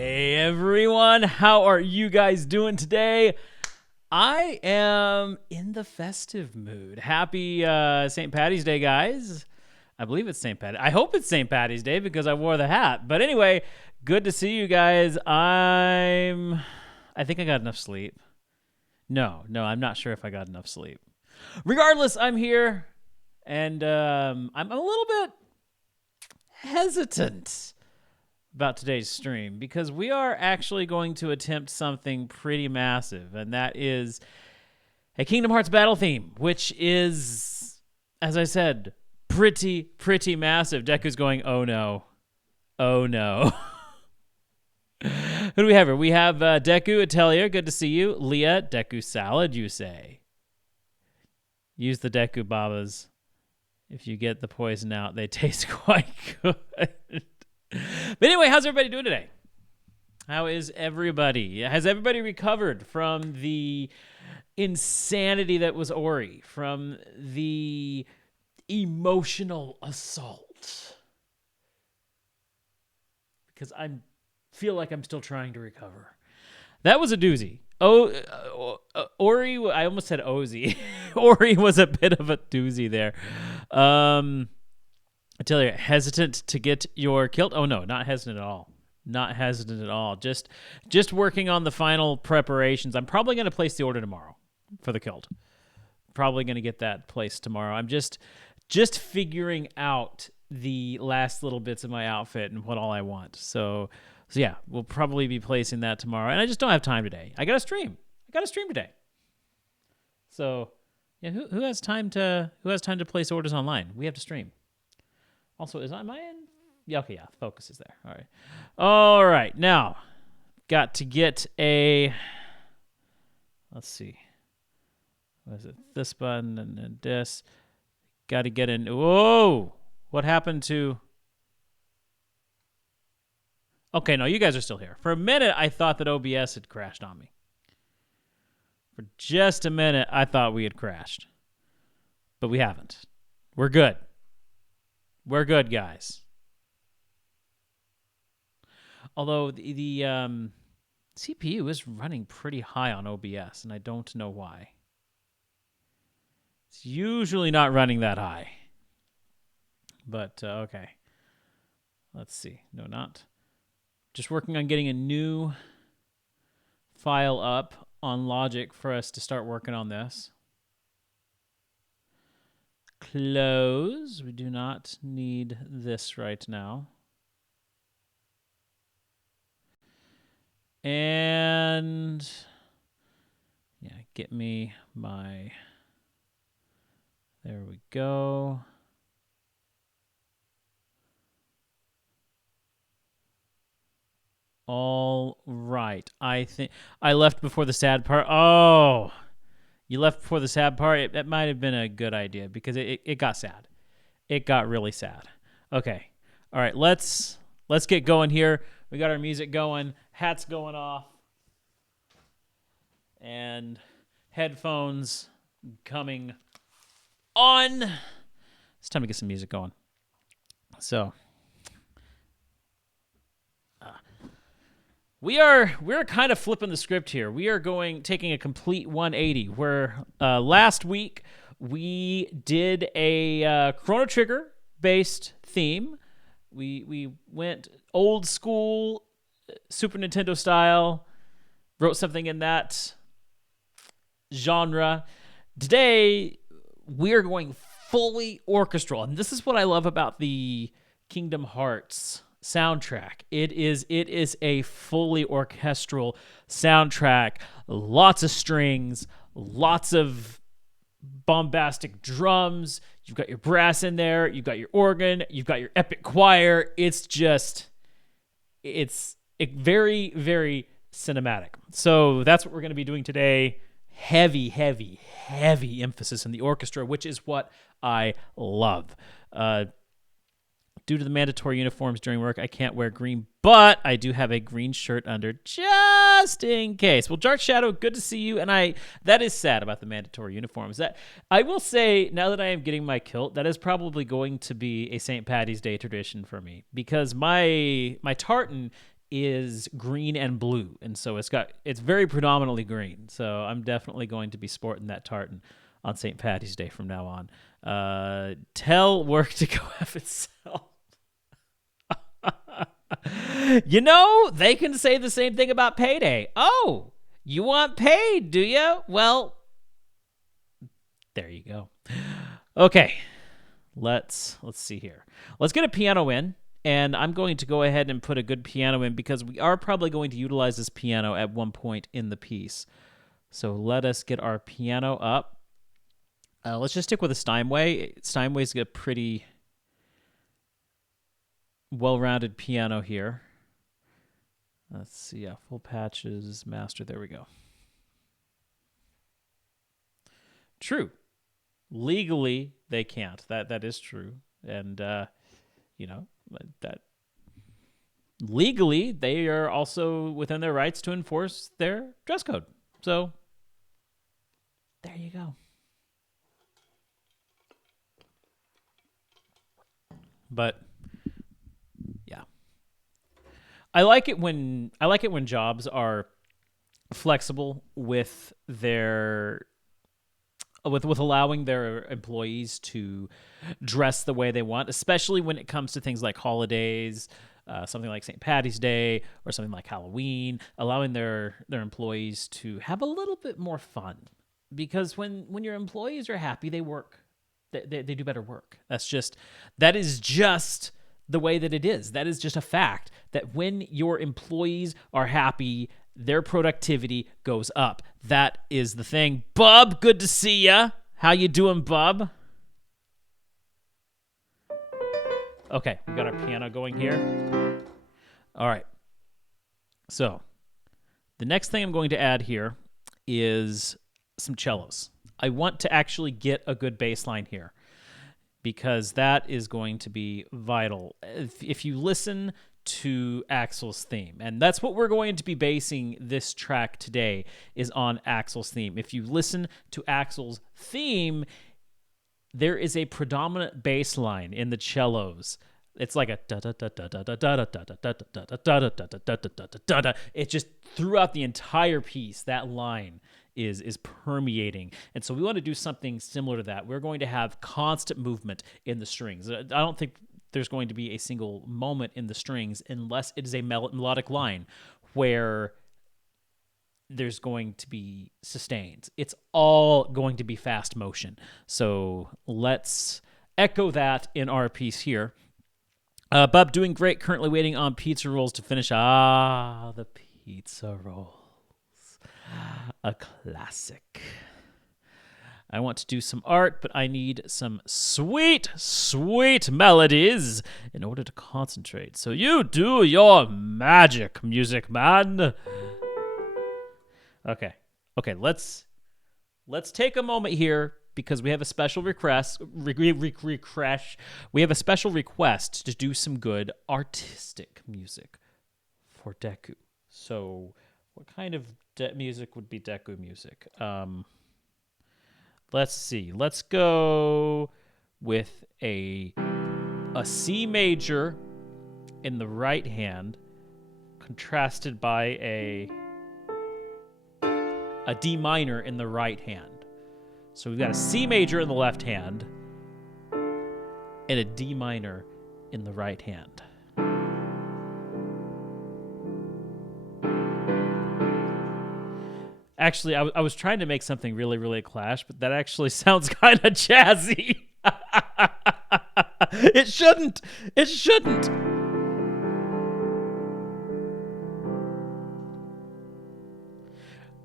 Hey everyone, how are you guys doing today? I am in the festive mood. Happy St. Patty's Day, guys. I believe it's St. Patty. I hope it's St. Patty's Day because I wore the hat. But anyway, good to see you guys. I think I got enough sleep. No, I'm not sure if I got enough sleep. Regardless, I'm here, and I'm a little bit hesitant about today's stream because we are actually going to attempt something pretty massive, and that is a Kingdom Hearts battle theme, which is, as I said, pretty massive. Deku's going, oh no. Who do we have here? We have Deku, Atelier, good to see you. Leah, Deku salad, you say. Use the Deku babas. If you get the poison out, they taste quite good. But anyway, how's everybody doing today? How is everybody? Has everybody recovered from the insanity that was Ori, from the emotional assault? Because I feel like I'm still trying to recover. That was a doozy. Ori, I almost said Ozzy. Ori was a bit of a doozy there. I tell you, hesitant to get your kilt? Oh no, not hesitant at all. Not hesitant at all. Just working on the final preparations. I'm probably going to place the order tomorrow for the kilt. Probably going to get that placed tomorrow. I'm just figuring out the last little bits of my outfit and what all I want. So yeah, we'll probably be placing that tomorrow. And I just don't have time today. I got to stream today. So yeah, who has time to place orders online? We have to stream. Also, am I in? Yeah, okay, yeah, focus is there. All right, now, got to get a, let's see. What is it? This button and then this. Got to get in. Whoa! What happened to? Okay, no, you guys are still here. For a minute, I thought that OBS had crashed on me. For just a minute, I thought we had crashed. But we haven't. We're good. We're good, guys. Although the CPU is running pretty high on OBS, and I don't know why. It's usually not running that high. But, okay. Let's see. No, not. Just working on getting a new file up on Logic for us to start working on this. Close. We do not need this right now. And yeah, get me my, there we go. All right. I think I left before the sad part. Oh, you left before the sad part? That might have been a good idea because it got sad. It got really sad. Okay. All right, let's get going here. We got our music going, hats going off, and headphones coming on. It's time to get some music going. So we're kind of flipping the script here. We are taking a complete 180. Where last week we did a Chrono Trigger based theme. We went old school Super Nintendo style, wrote something in that genre. Today we're going fully orchestral, and this is what I love about the Kingdom Hearts soundtrack. It is a fully orchestral soundtrack. Lots of strings, lots of bombastic drums. You've got your brass in there, you've got your organ, you've got your epic choir. It's very, very cinematic. So that's what we're going to be doing today. Heavy emphasis in the orchestra, which is what I love. Due to the mandatory uniforms during work, I can't wear green, but I do have a green shirt under just in case. Well, Dark Shadow, good to see you. And that is sad about the mandatory uniforms. That I will say, now that I am getting my kilt, that is probably going to be a St. Patty's Day tradition for me because my tartan is green and blue, and so it's very predominantly green. So I'm definitely going to be sporting that tartan on St. Patty's Day from now on. Tell work to go F itself. You know, they can say the same thing about payday. Oh, you want paid, do you? Well, there you go. Okay, let's see here. Let's get a piano in, and I'm going to go ahead and put a good piano in because we are probably going to utilize this piano at one point in the piece. So let us get our piano up. Let's just stick with a Steinway. Steinway's got a pretty well-rounded piano here. Let's see, yeah, full patches, master, there we go. True. Legally, they can't. That is true. And, you know, that legally, they are also within their rights to enforce their dress code. So, there you go. But yeah, I like it when jobs are flexible with their with allowing their employees to dress the way they want, especially when it comes to things like holidays, something like St. Patty's Day or something like Halloween, allowing their employees to have a little bit more fun. Because when your employees are happy, they work. They do better work. That is just the way that it is. That is just a fact that when your employees are happy, their productivity goes up. That is the thing. Bub, good to see ya. How you doing, Bub? Okay, we got our piano going here. All right. So, the next thing I'm going to add here is some cellos. I want to actually get a good bass line here because that is going to be vital. If you listen to Axl's theme, and that's what we're going to be basing this track today is on Axl's theme. If you listen to Axl's theme, there is a predominant bass line in the cellos. It's like a da da da da da da da da da da da da da da. It's just throughout the entire piece. That line is permeating, and so we want to do something similar to that. We're going to have constant movement in the strings. I don't think there's going to be a single moment in the strings unless it is a melodic line where there's going to be sustains. It's all going to be fast motion. So let's echo that in our piece here. Bub, doing great. Currently waiting on pizza rolls to finish. Ah, the pizza rolls. A classic. I want to do some art, but I need some sweet, sweet melodies in order to concentrate. So you do your magic, music man. Okay, let's take a moment here because we have a special request. We have a special request to do some good artistic music for Deku. So, what kind of music would be Deku music? Let's see. Let's go with a C major in the right hand, contrasted by a D minor in the right hand. So we've got a C major in the left hand and a D minor in the right hand. Actually, I was trying to make something really, really Clash, but that actually sounds kind of jazzy. It shouldn't. It shouldn't.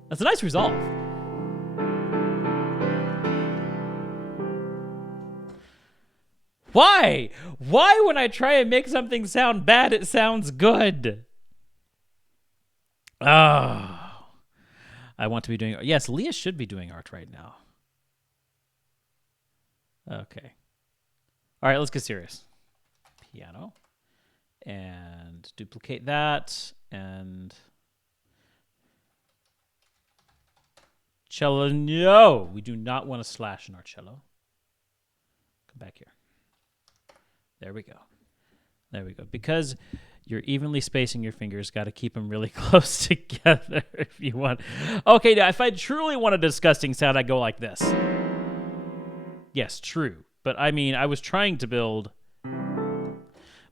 That's a nice resolve. Why? Why when I try and make something sound bad, it sounds good? Oh. I want to be doing art. Yes, Leah should be doing art right now. Okay. All right, let's get serious. Piano. And duplicate that. And cello. No, we do not want to slash in our cello. Come back here. There we go. There we go. Because You're evenly spacing your fingers. Got to keep them really close together if you want. Okay, now if I truly want a disgusting sound, I'd go like this. Yes, true. But I mean, I was trying to build.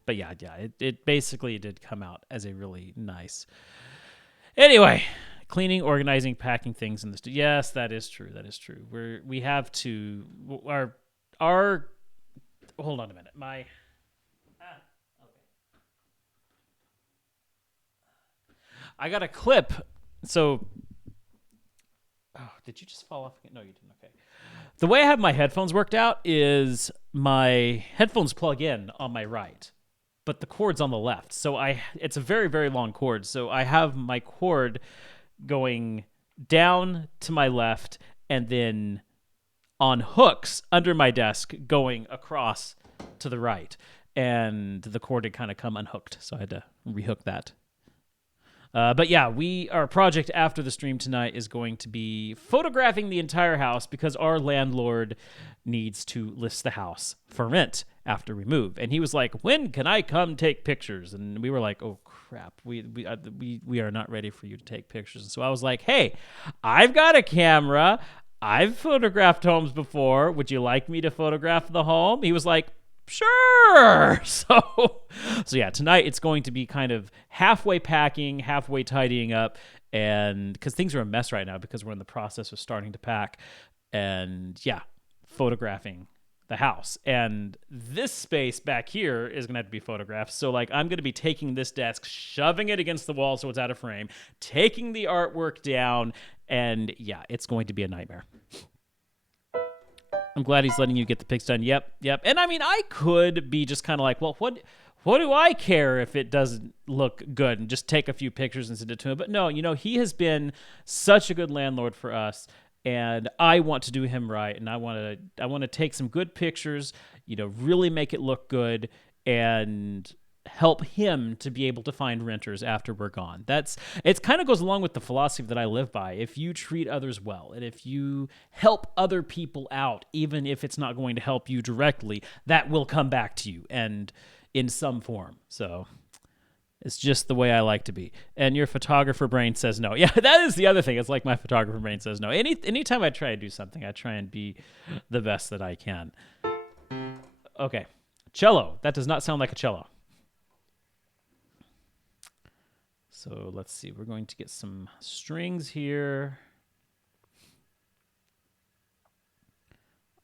But yeah, it basically did come out as a really nice. Anyway, cleaning, organizing, packing things in the studio. Yes, that is true. That is true. We have to our. Hold on a minute. Okay. I got a clip. So, did you just fall off again? No, you didn't. Okay. The way I have my headphones worked out is my headphones plug in on my right, but the cord's on the left. So it's a very, very long cord. So I have my cord going down to my left and then on hooks under my desk going across to the right. And the cord had kind of come unhooked, so I had to rehook that. But yeah, our project after the stream tonight is going to be photographing the entire house because our landlord needs to list the house for rent after we move. And he was like, "When can I come take pictures?" And we were like, "Oh crap, we are not ready for you to take pictures." And so I was like, "Hey, I've got a camera. I've photographed homes before. Would you like me to photograph the home?" He was like, "Sure." So yeah, tonight it's going to be kind of halfway packing, halfway tidying up, and because things are a mess right now because we're in the process of starting to pack, and yeah, photographing the house. And this space back here is going to have to be photographed. So like I'm going to be taking this desk, shoving it against the wall so it's out of frame, taking the artwork down, and yeah, it's going to be a nightmare. I'm glad he's letting you get the pics done. Yep. And I mean, I could be just kind of like, well, what do I care if it doesn't look good and just take a few pictures and send it to him? But no, he has been such a good landlord for us, and I want to do him right, and I want to take some good pictures, really make it look good and help him to be able to find renters after we're gone. It kind of goes along with the philosophy that I live by. If you treat others well and if you help other people out, even if it's not going to help you directly, that will come back to you and in some form. So it's just the way I like to be. And your photographer brain says no. Yeah, that is the other thing. It's like my photographer brain says no. Anytime I try to do something, I try and be the best that I can. Okay. Cello. That does not sound like a cello. So let's see. We're going to get some strings here.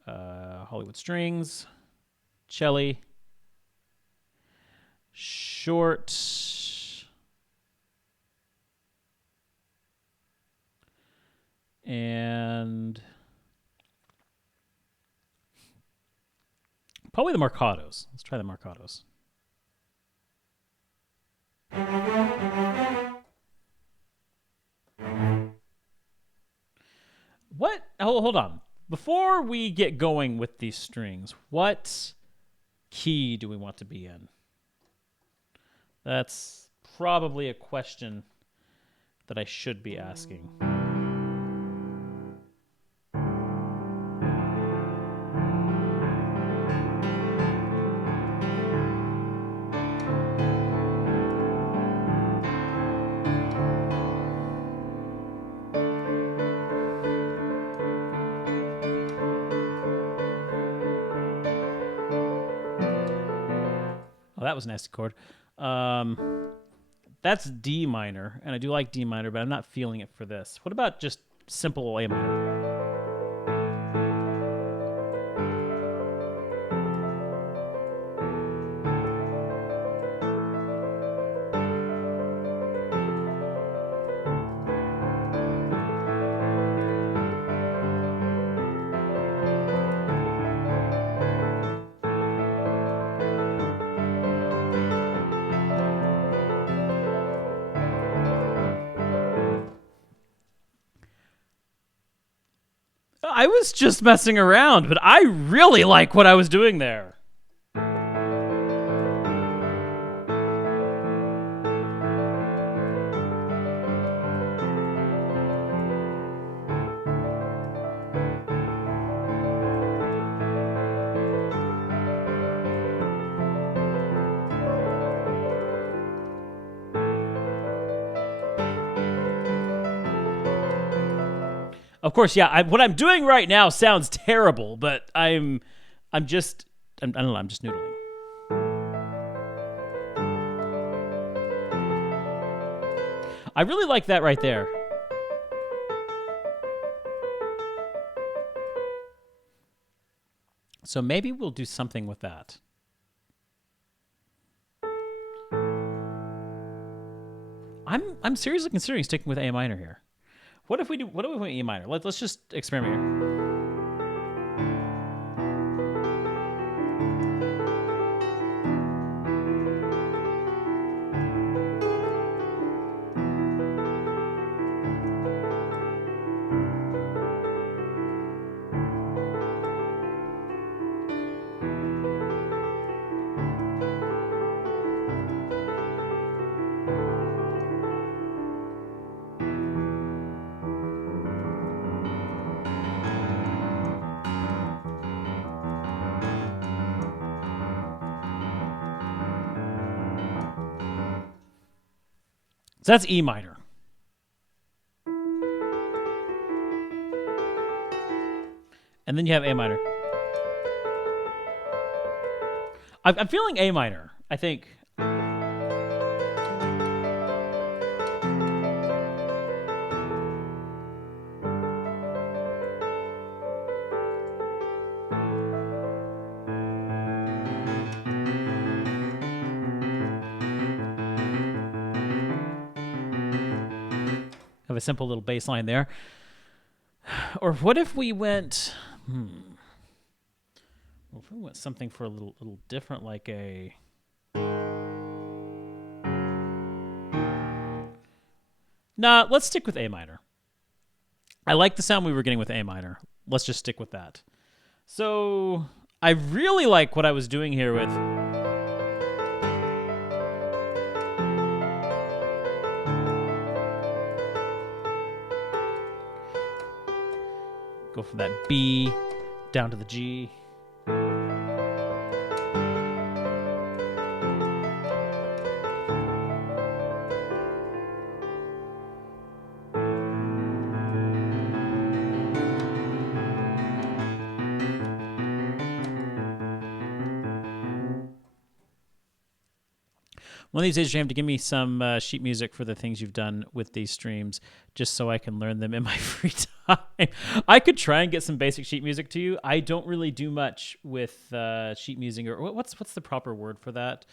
Hollywood strings. Cello. Short. And probably the marcatos. Let's try the marcatos. What? Oh, hold on. Before we get going with these strings, what key do we want to be in? That's probably a question that I should be asking. Oh, that was a nasty chord. That's D minor, and I do like D minor, but I'm not feeling it for this. What about just simple A minor? I was just messing around, but I really like what I was doing there. Of course, yeah. What I'm doing right now sounds terrible, but I'm just, I don't know. I'm just noodling. I really like that right there. So maybe we'll do something with that. I'm seriously considering sticking with A minor here. What if we do E minor? Let's just experiment here. So that's E minor. And then you have A minor. I'm feeling A minor, I think. Have a simple little bass line there. Or what if we went... Well, if we went something for a little different, like a... Nah, let's stick with A minor. I like the sound we were getting with A minor. Let's just stick with that. So I really like what I was doing here with... Go from that B down to the G. One of these days, you have to give me some sheet music for the things you've done with these streams, just so I can learn them in my free time. I could try and get some basic sheet music to you. I don't really do much with sheet music, or what's the proper word for that?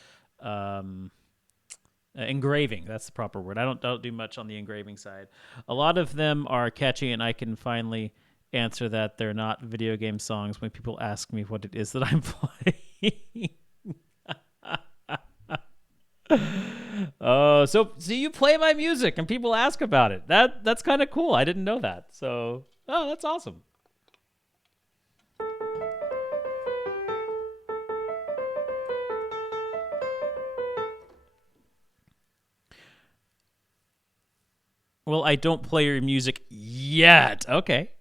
Engraving. That's the proper word. I don't do much on the engraving side. A lot of them are catchy, and I can finally answer that they're not video game songs when people ask me what it is that I'm playing. Oh, so you play my music and people ask about it. That's kind of cool. I didn't know that. So, that's awesome. Well, I don't play your music yet. Okay.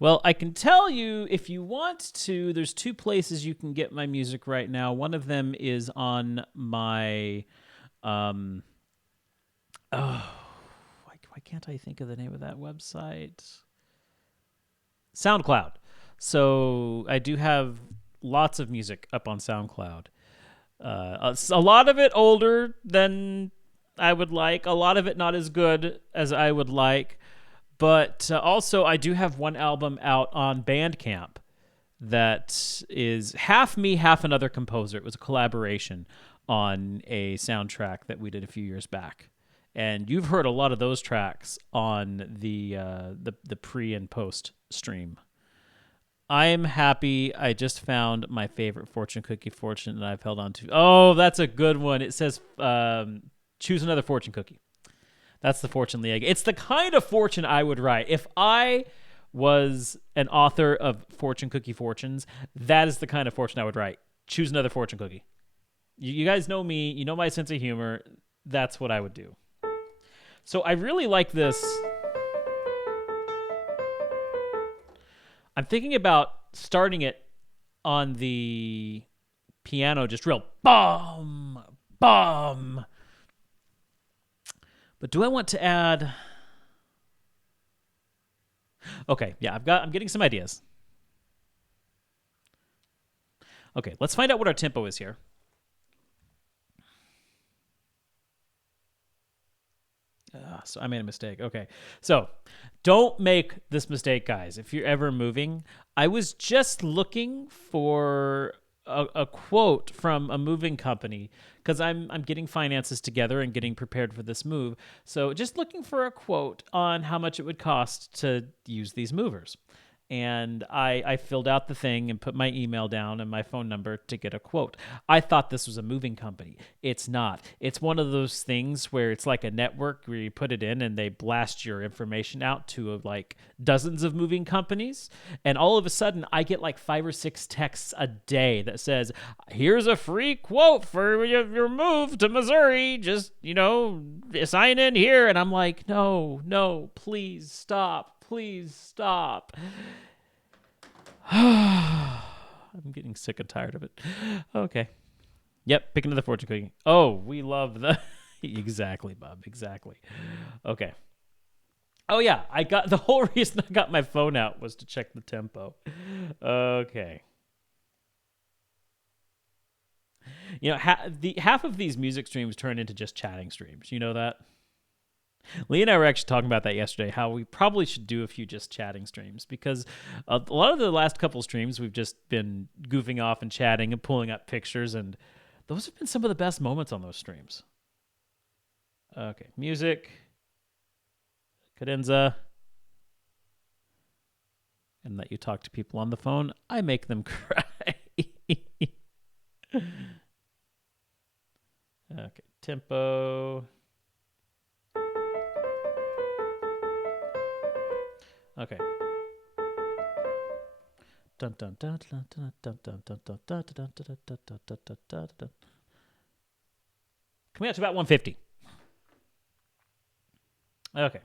Well, I can tell you, if you want to, there's two places you can get my music right now. One of them is on my, why can't I think of the name of that website? SoundCloud. So I do have lots of music up on SoundCloud. A lot of it older than I would like. A lot of it not as good as I would like. But also, I do have one album out on Bandcamp that is half me, half another composer. It was a collaboration on a soundtrack that we did a few years back. And you've heard a lot of those tracks on the pre and post stream. I am happy. I just found my favorite fortune cookie fortune that I've held on to. Oh, that's a good one. It says, choose another fortune cookie. That's the fortune egg. It's the kind of fortune I would write. If I was an author of fortune cookie fortunes, that is the kind of fortune I would write. Choose another fortune cookie. You guys know me. You know my sense of humor. That's what I would do. So I really like this. I'm thinking about starting it on the piano just real bum, bum. But do I want to add... Okay, yeah, I'm getting some ideas. Okay, let's find out what our tempo is here. So I made a mistake. Okay. So don't make this mistake, guys. If you're ever moving, I was just looking for a quote from a moving company because I'm getting finances together and getting prepared for this move. So just looking for a quote on how much it would cost to use these movers. And I filled out the thing and put my email down and my phone number to get a quote. I thought this was a moving company. It's not. It's one of those things where it's like a network where you put it in and they blast your information out to like dozens of moving companies. And all of a sudden, I get like 5 or 6 texts a day that says, here's a free quote for your move to Missouri. Just, sign in here. And I'm like, no, please stop. Please stop. I'm getting sick and tired of it. Okay. Yep, pick another fortune cookie. Oh, we love the... Exactly, Bob. Exactly. Okay. Oh, yeah. I got... The whole reason I got my phone out was to check the tempo. Okay. Half of these music streams turn into just chatting streams. You know that? Lee and I were actually talking about that yesterday, how we probably should do a few just chatting streams because a lot of the last couple streams we've just been goofing off and chatting and pulling up pictures, and those have been some of the best moments on those streams. Okay, music, cadenza, and let you talk to people on the phone. I make them cry. Okay, tempo. Okay. Dun dun dun dun dun dun dun dun dun dun dun dun dun dun. Coming out to about 150. Okay.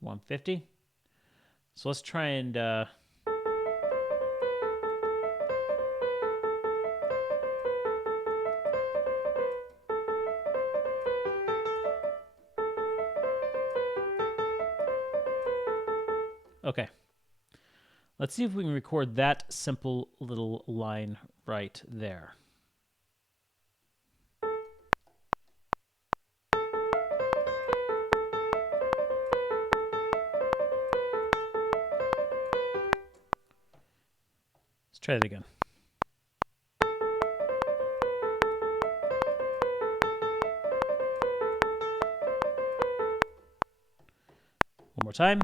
150. So let's try and okay. Let's see if we can record that simple little line right there. Let's try that again. One more time.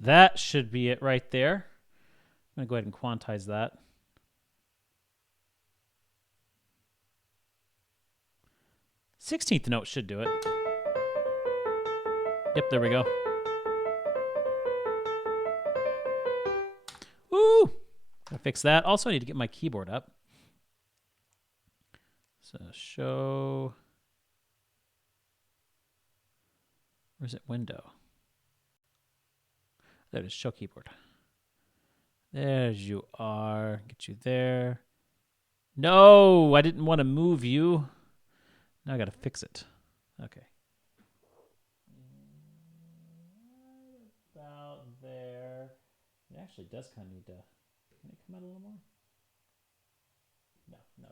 That should be it right there. I'm going to go ahead and quantize that. Sixteenth note should do it. Yep, there we go. Woo! Gotta fix that. Also, I need to get my keyboard up. So show. Where's it? Window. There it is. Show keyboard. There you are. Get you there. No, I didn't want to move you. Now I got to fix it. Okay. About there. It actually does kind of need to... Can it come out a little more? No,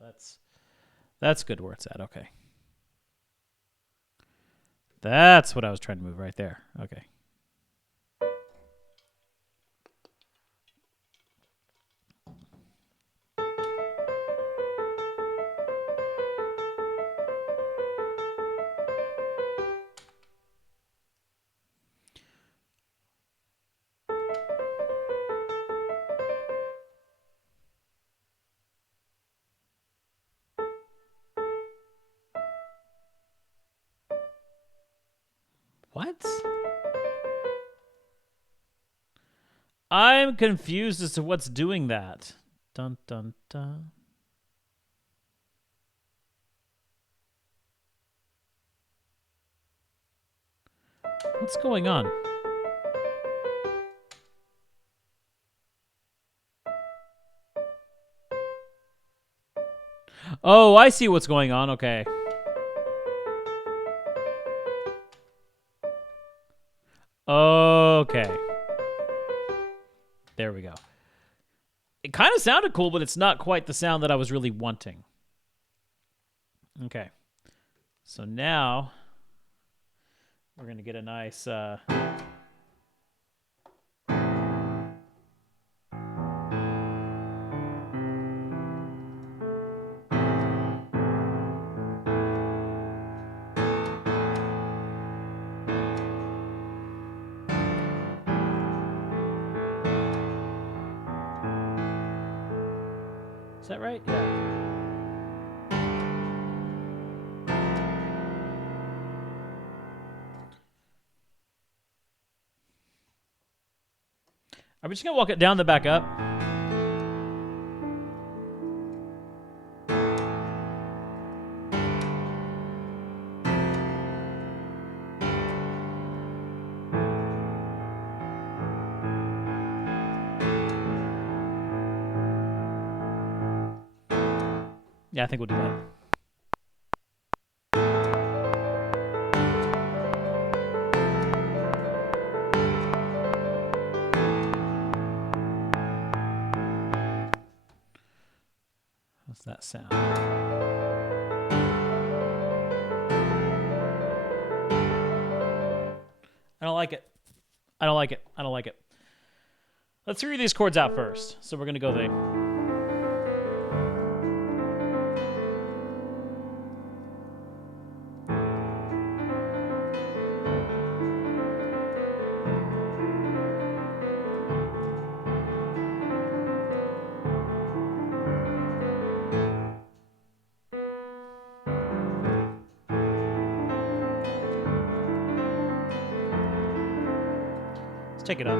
that's good where it's at. Okay. That's what I was trying to move right there. Okay. What? I'm confused as to what's doing that. Dun, dun, dun. What's going on? Oh, I see what's going on. Okay. Okay. There we go. It kind of sounded cool, but it's not quite the sound that I was really wanting. Okay. So now we're going to get a nice... Is that right? Yeah. I'm just going to walk it down, then back up. Yeah, I think we'll do that. What's that sound? I don't like it. I don't like it. I don't like it. Let's figure these chords out first. So we're going to go the... Let's take it up.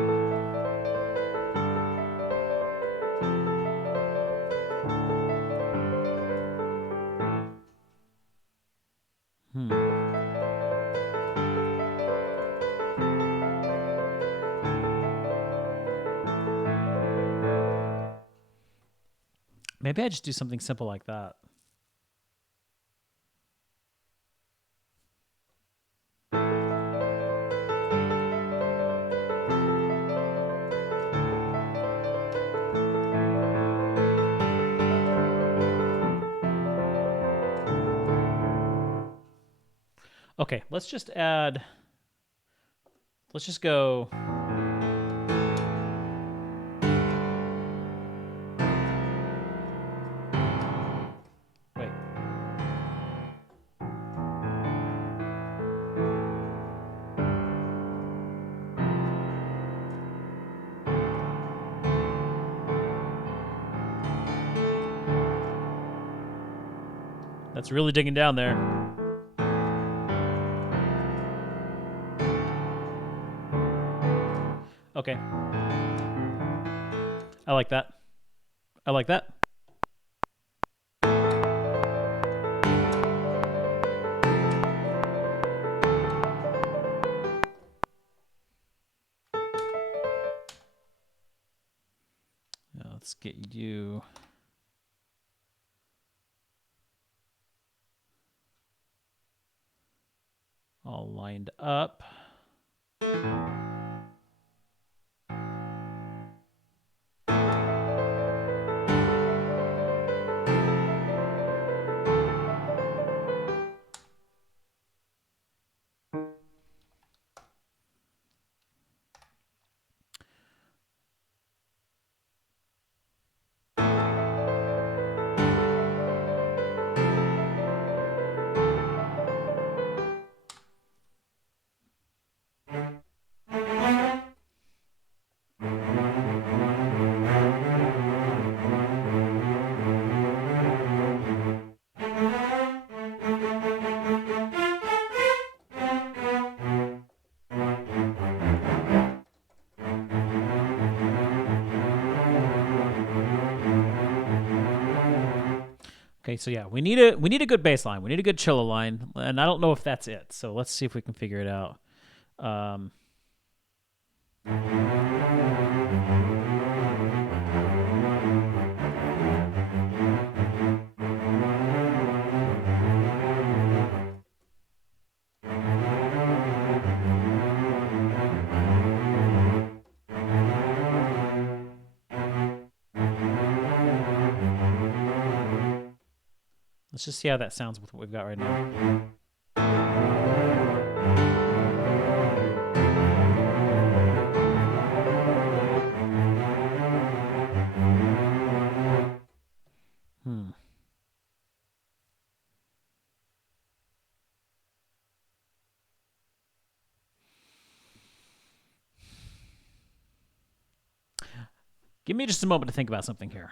Maybe I just do something simple like that. Okay, let's just add... Let's just go... Wait. That's really digging down there. Okay. I like that. I like that. Now let's get you... all lined up. Okay, so yeah, we need a good bass line. We need a good cello line, and I don't know if that's it. So let's see if we can figure it out. Um, let's just see how that sounds with what we've got right now. Hmm. Give me just a moment to think about something here.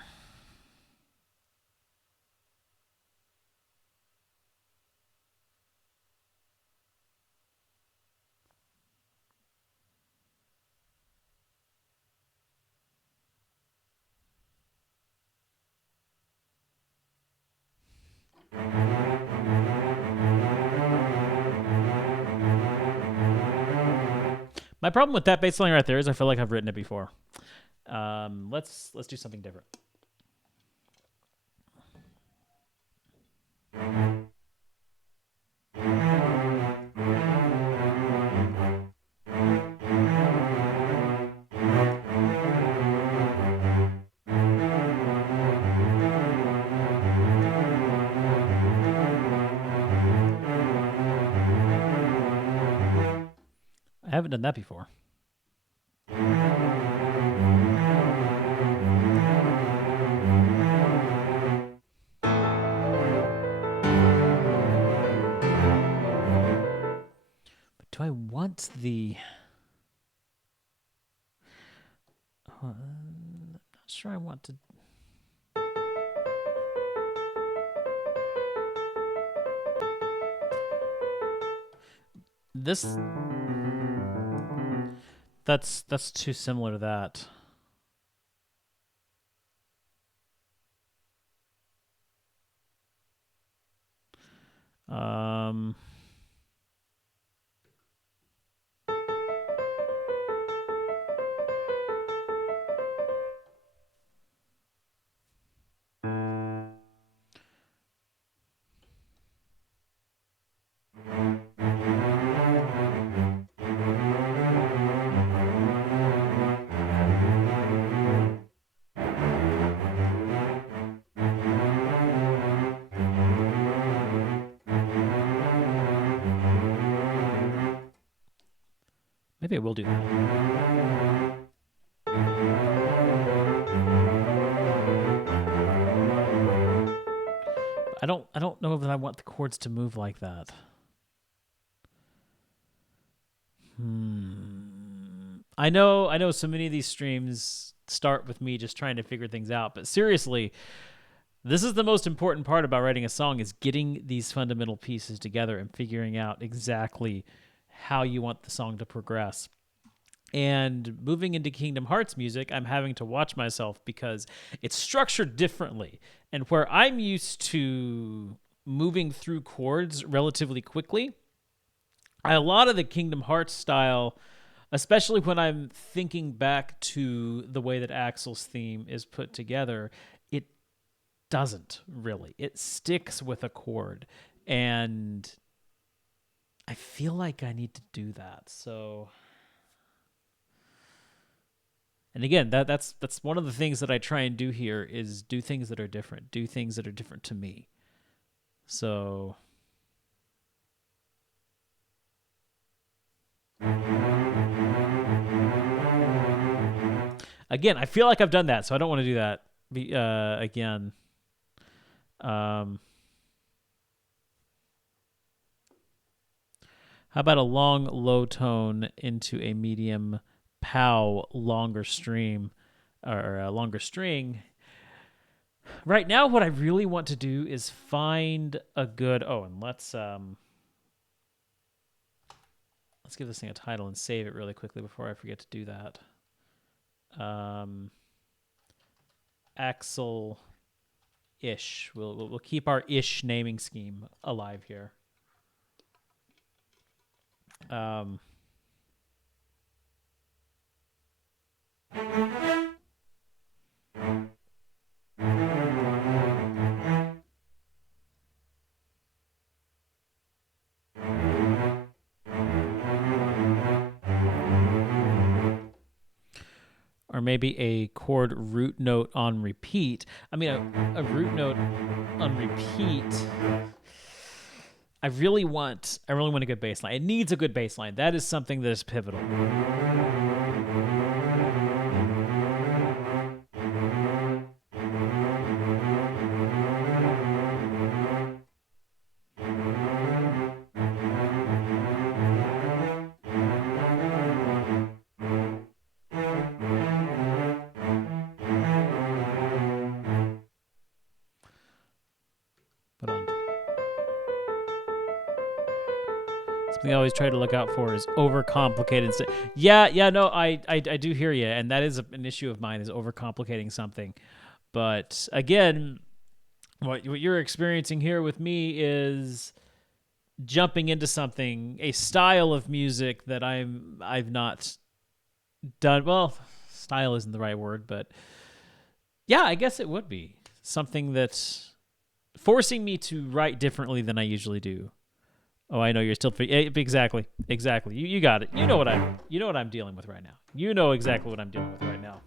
My problem with that bass line right there is I feel like I've written it before. Let's do something different. I haven't done that before. But do I want the... I'm not sure I want to... This... That's too similar to that. Um... Maybe I will do that. I don't know if I want the chords to move like that. I know so many of these streams start with me just trying to figure things out, but seriously, this is the most important part about writing a song is getting these fundamental pieces together and figuring out exactly how you want the song to progress. And moving into Kingdom Hearts music, I'm having to watch myself because it's structured differently. And where I'm used to moving through chords relatively quickly, a lot of the Kingdom Hearts style, especially when I'm thinking back to the way that Axel's theme is put together, it doesn't really. It sticks with a chord. And I feel like I need to do that. So... And again, that's one of the things that I try and do here is do things that are different, do things that are different to me. So again, I feel like I've done that, so I don't want to do that again. How about a long low tone into a medium pow longer stream or a longer string? Right now, what I really want to do is find a good... Oh, and let's give this thing a title and save it really quickly before I forget to do that. Axel-ish. We'll keep our ish naming scheme alive here. Or maybe a chord root note on repeat. I mean, a root note on repeat. I really want a good bass line. It needs a good bass line. That is something that is pivotal. Something I always try to look out for is overcomplicated. No, I do hear you, and that is an issue of mine, is overcomplicating something. But again, what you're experiencing here with me is jumping into something, a style of music that I've not done. Well, style isn't the right word, but yeah, I guess it would be something that's forcing me to write differently than I usually do. Oh, I know you're still exactly. You got it. You know what I'm dealing with right now. You know exactly what I'm dealing with right now.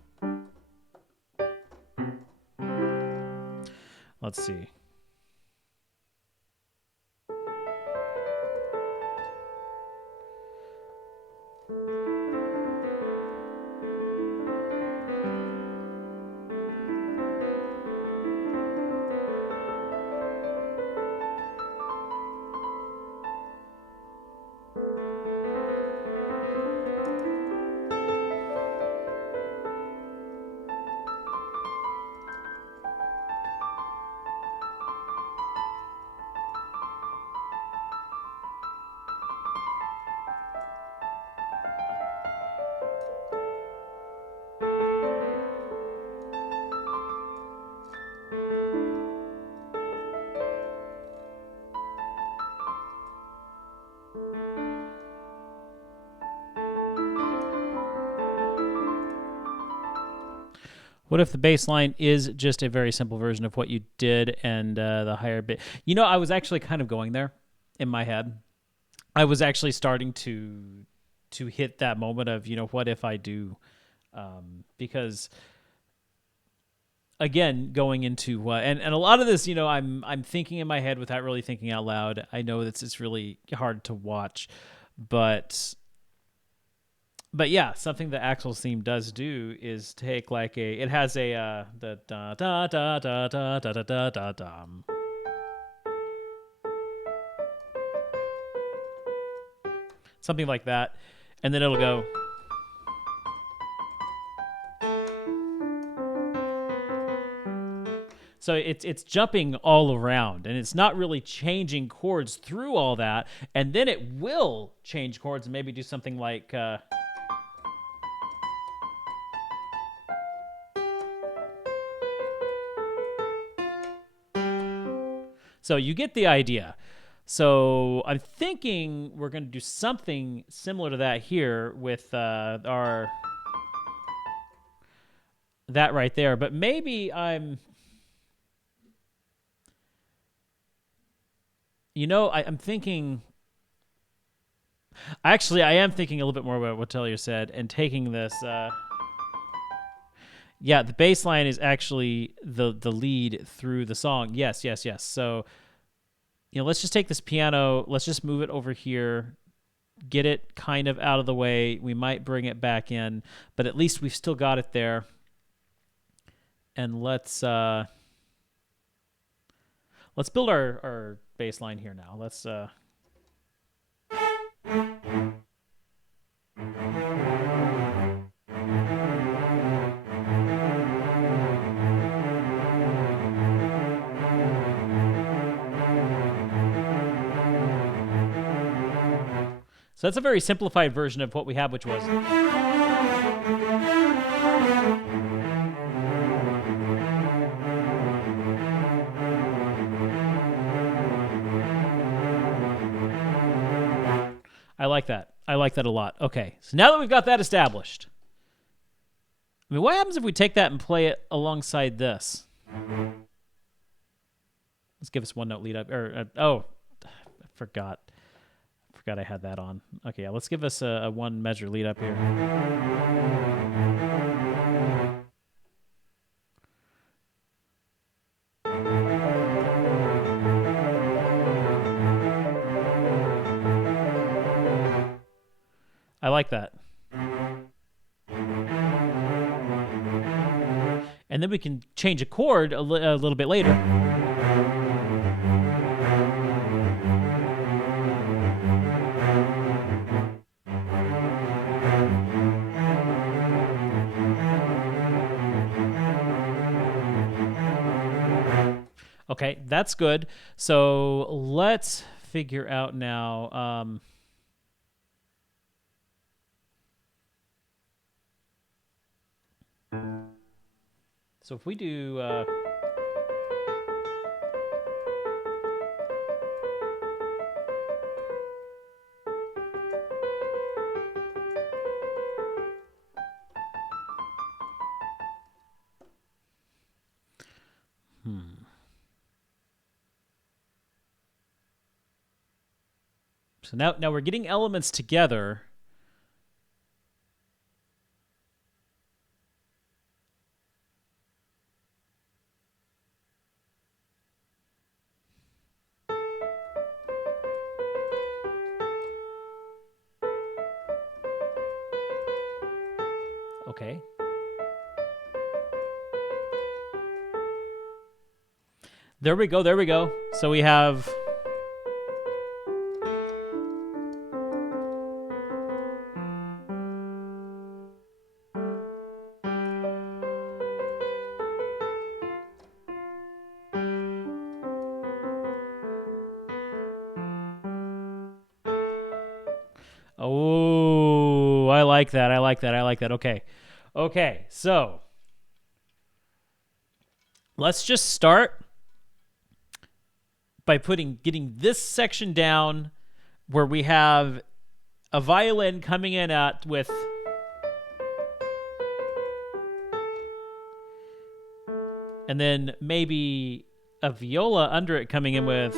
Let's see. What if the bass line is just a very simple version of what you did, and the higher bit? You know, I was actually kind of going there in my head. I was actually starting to hit that moment of, what if I do? Because again, going into and a lot of this, I'm thinking in my head without really thinking out loud. I know that it's really hard to watch, but yeah, something that Axel's theme does do is take like it has a the da da da da da da da da da. Something like that, and then it'll go. So it's jumping all around, and it's not really changing chords through all that, and then it will change chords and maybe do something like. So you get the idea. So I'm thinking we're going to do something similar to that here with our that right there. But maybe I'm thinking. Actually, I am thinking a little bit more about what Tellier said and taking this. Yeah, the bass line is actually the lead through the song. Yes. So, let's just take this piano. Let's just move it over here. Get it kind of out of the way. We might bring it back in, but at least we've still got it there. And let's build our bass line here now. Let's So that's a very simplified version of what we have, which was. I like that. I like that a lot. Okay, so now that we've got that established, I mean, what happens if we take that and play it alongside this? Let's give us one note lead up. Oh, I forgot. I had that on. Okay, yeah, let's give us a one measure lead up here. I like that. And then we can change a chord a little bit later. Okay, that's good. So let's figure out now. So if we do. So now we're getting elements together. Okay. There we go. So we have. Oh, I like that. Okay, so let's just start by getting this section down where we have a violin coming in with and then maybe a viola under it coming in with.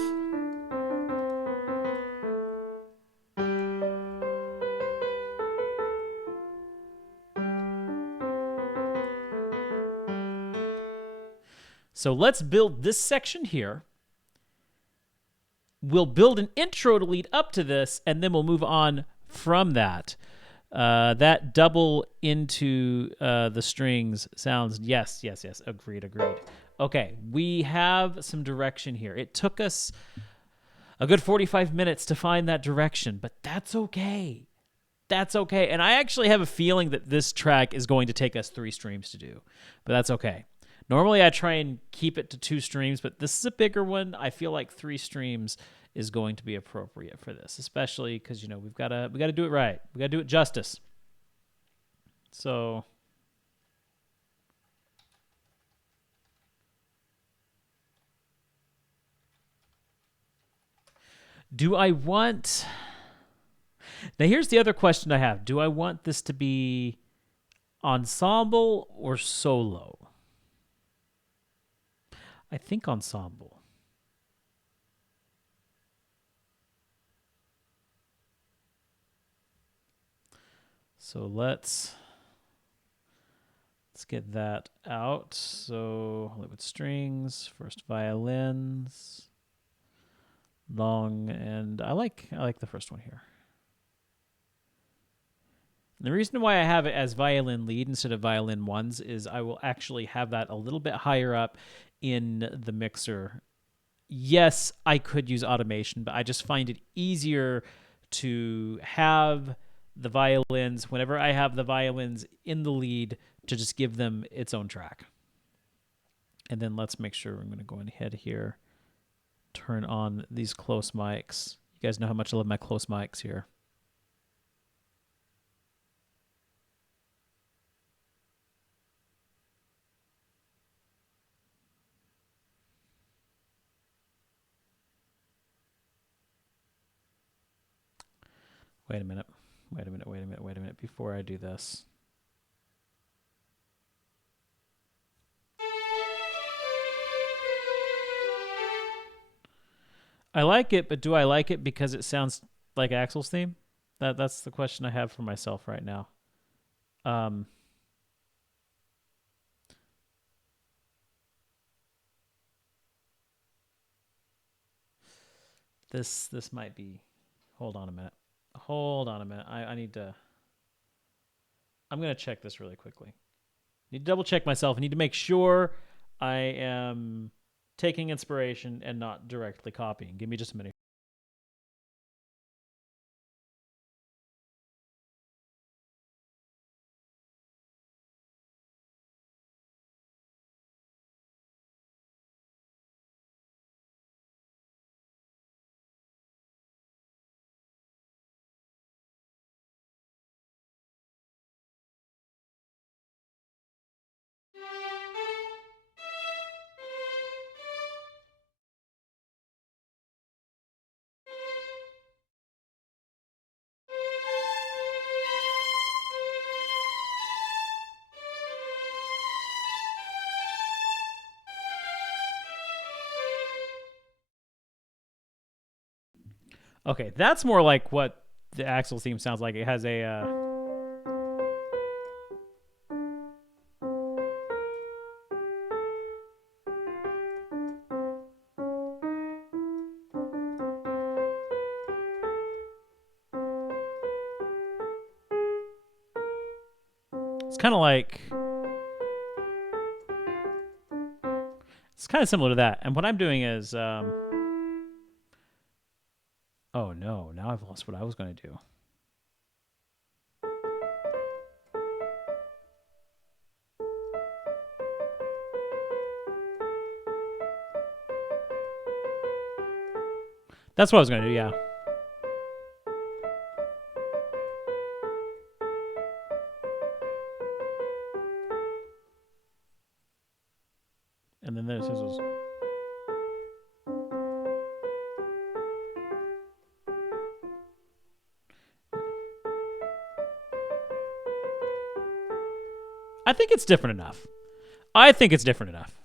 So let's build this section here. We'll build an intro to lead up to this, and then we'll move on from that. That double into the strings sounds, yes. Agreed. Okay, we have some direction here. It took us a good 45 minutes to find that direction, but that's okay. And I actually have a feeling that this track is going to take us 3 streams to do, but that's okay. Normally I try and keep it to 2 streams, but this is a bigger one. I feel like 3 streams is going to be appropriate for this, especially because we gotta do it right. We gotta do it justice. So do I want? Now here's the other question I have. Do I want this to be ensemble or solo? I think ensemble. So let's get that out. So Hollywood strings, first violins, long, and I like the first one here. And the reason why I have it as violin lead instead of violin ones is I will actually have that a little bit higher up in the mixer. Yes, I could use automation, but I just find it easier to have the violins, whenever I have the violins in the lead, to just give them its own track. And then let's make sure I'm going to go ahead here, turn on these close mics. You guys know how much I love my close mics here. Wait a minute. Before I do this. I like it, but do I like it because it sounds like Axel's theme? That's the question I have for myself right now. Um, this might be. Hold on a minute. Hold on a minute. I need to. I'm gonna check this really quickly. Need to double check myself. I need to make sure I am taking inspiration and not directly copying. Give me just a minute. Okay, that's more like what the Axel theme sounds like. It has a. It's kind of like. It's kind of similar to that. And what I'm doing is. Oh no! Now I've lost what I was going to do. That's what I was going to do. Yeah. And then this was. I think it's different enough. I think it's different enough.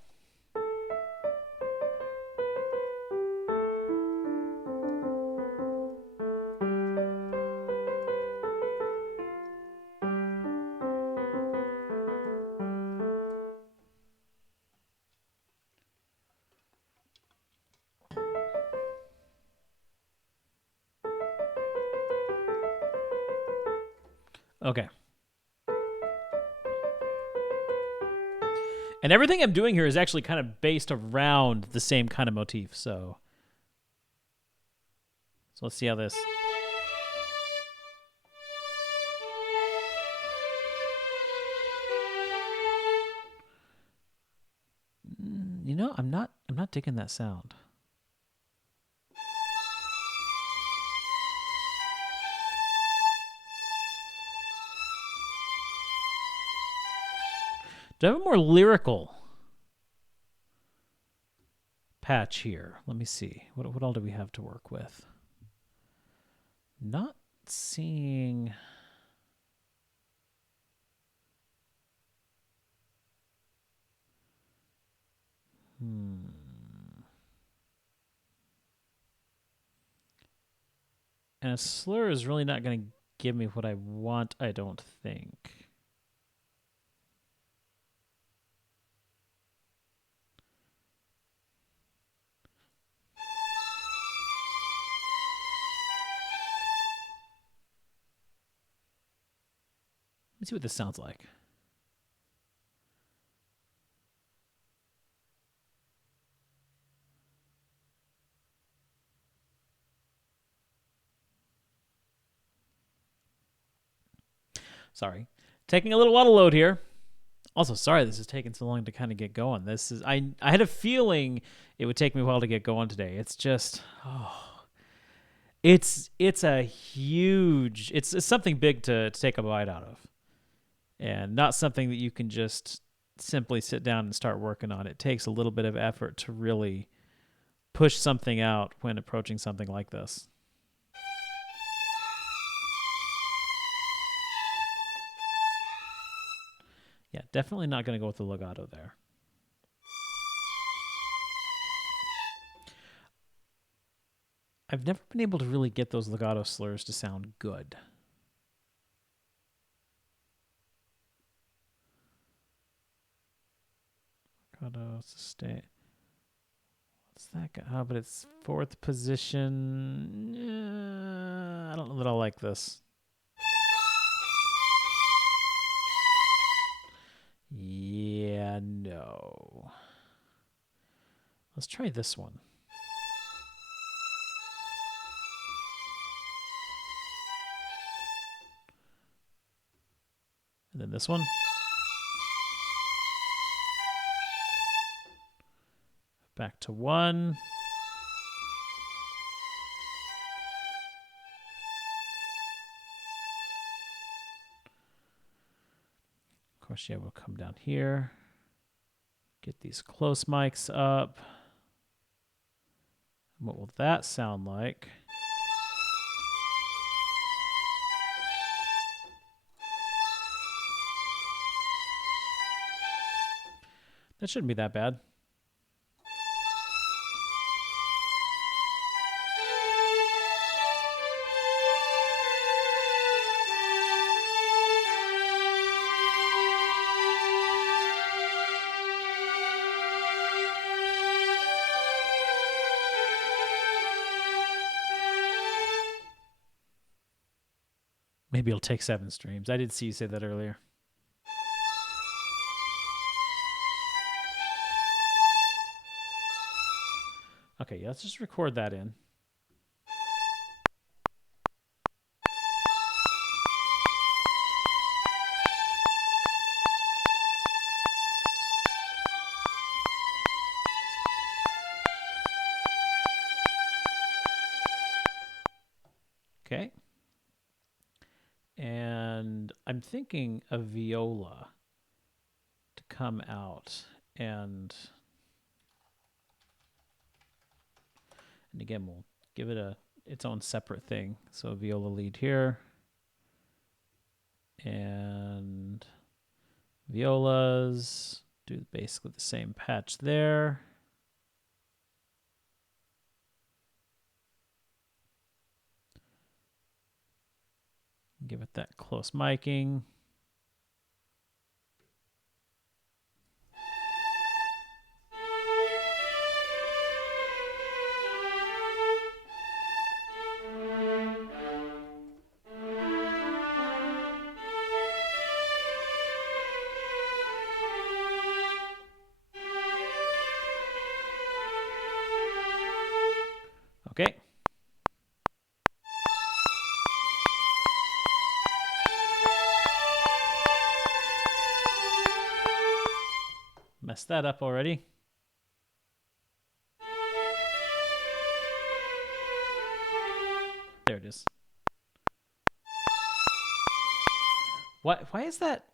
Okay. And everything I'm doing here is actually kind of based around the same kind of motif. So let's see how this. You know, I'm not digging that sound. Do I have a more lyrical patch here? Let me see. What all do we have to work with? Not seeing. And a slur is really not going to give me what I want, I don't think. Let's see what this sounds like. Sorry. Taking a little while to load here. Also, sorry this is taking so long to kind of get going. This is I had a feeling it would take me a while to get going today. It's just it's a huge it's something big to take a bite out of. And not something that you can just simply sit down and start working on. It takes a little bit of effort to really push something out when approaching something like this. Yeah, definitely not going to go with the legato there. I've never been able to really get those legato slurs to sound good. Legato sustain. What's that guy? Oh, but it's fourth position. I don't know that I'll like this. Yeah, no. Let's try this one. And then this one. Back to 1. Of course, yeah, we'll come down here. Get these close mics up. What will that sound like? That shouldn't be that bad. Maybe it'll take 7 streams. I did see you say that earlier. Okay, yeah, let's just record that in. Okay. And I'm thinking a viola to come out and again we'll give it its own separate thing. So a viola lead here and violas, do basically the same patch there. Give it that close miking. Okay. Messed that up already. There it is. Why is that?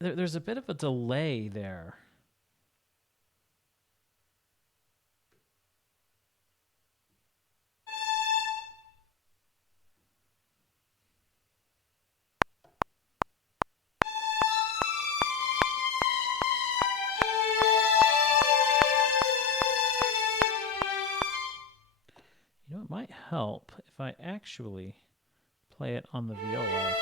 There's a bit of a delay there. You know, it might help if I actually play it on the viola.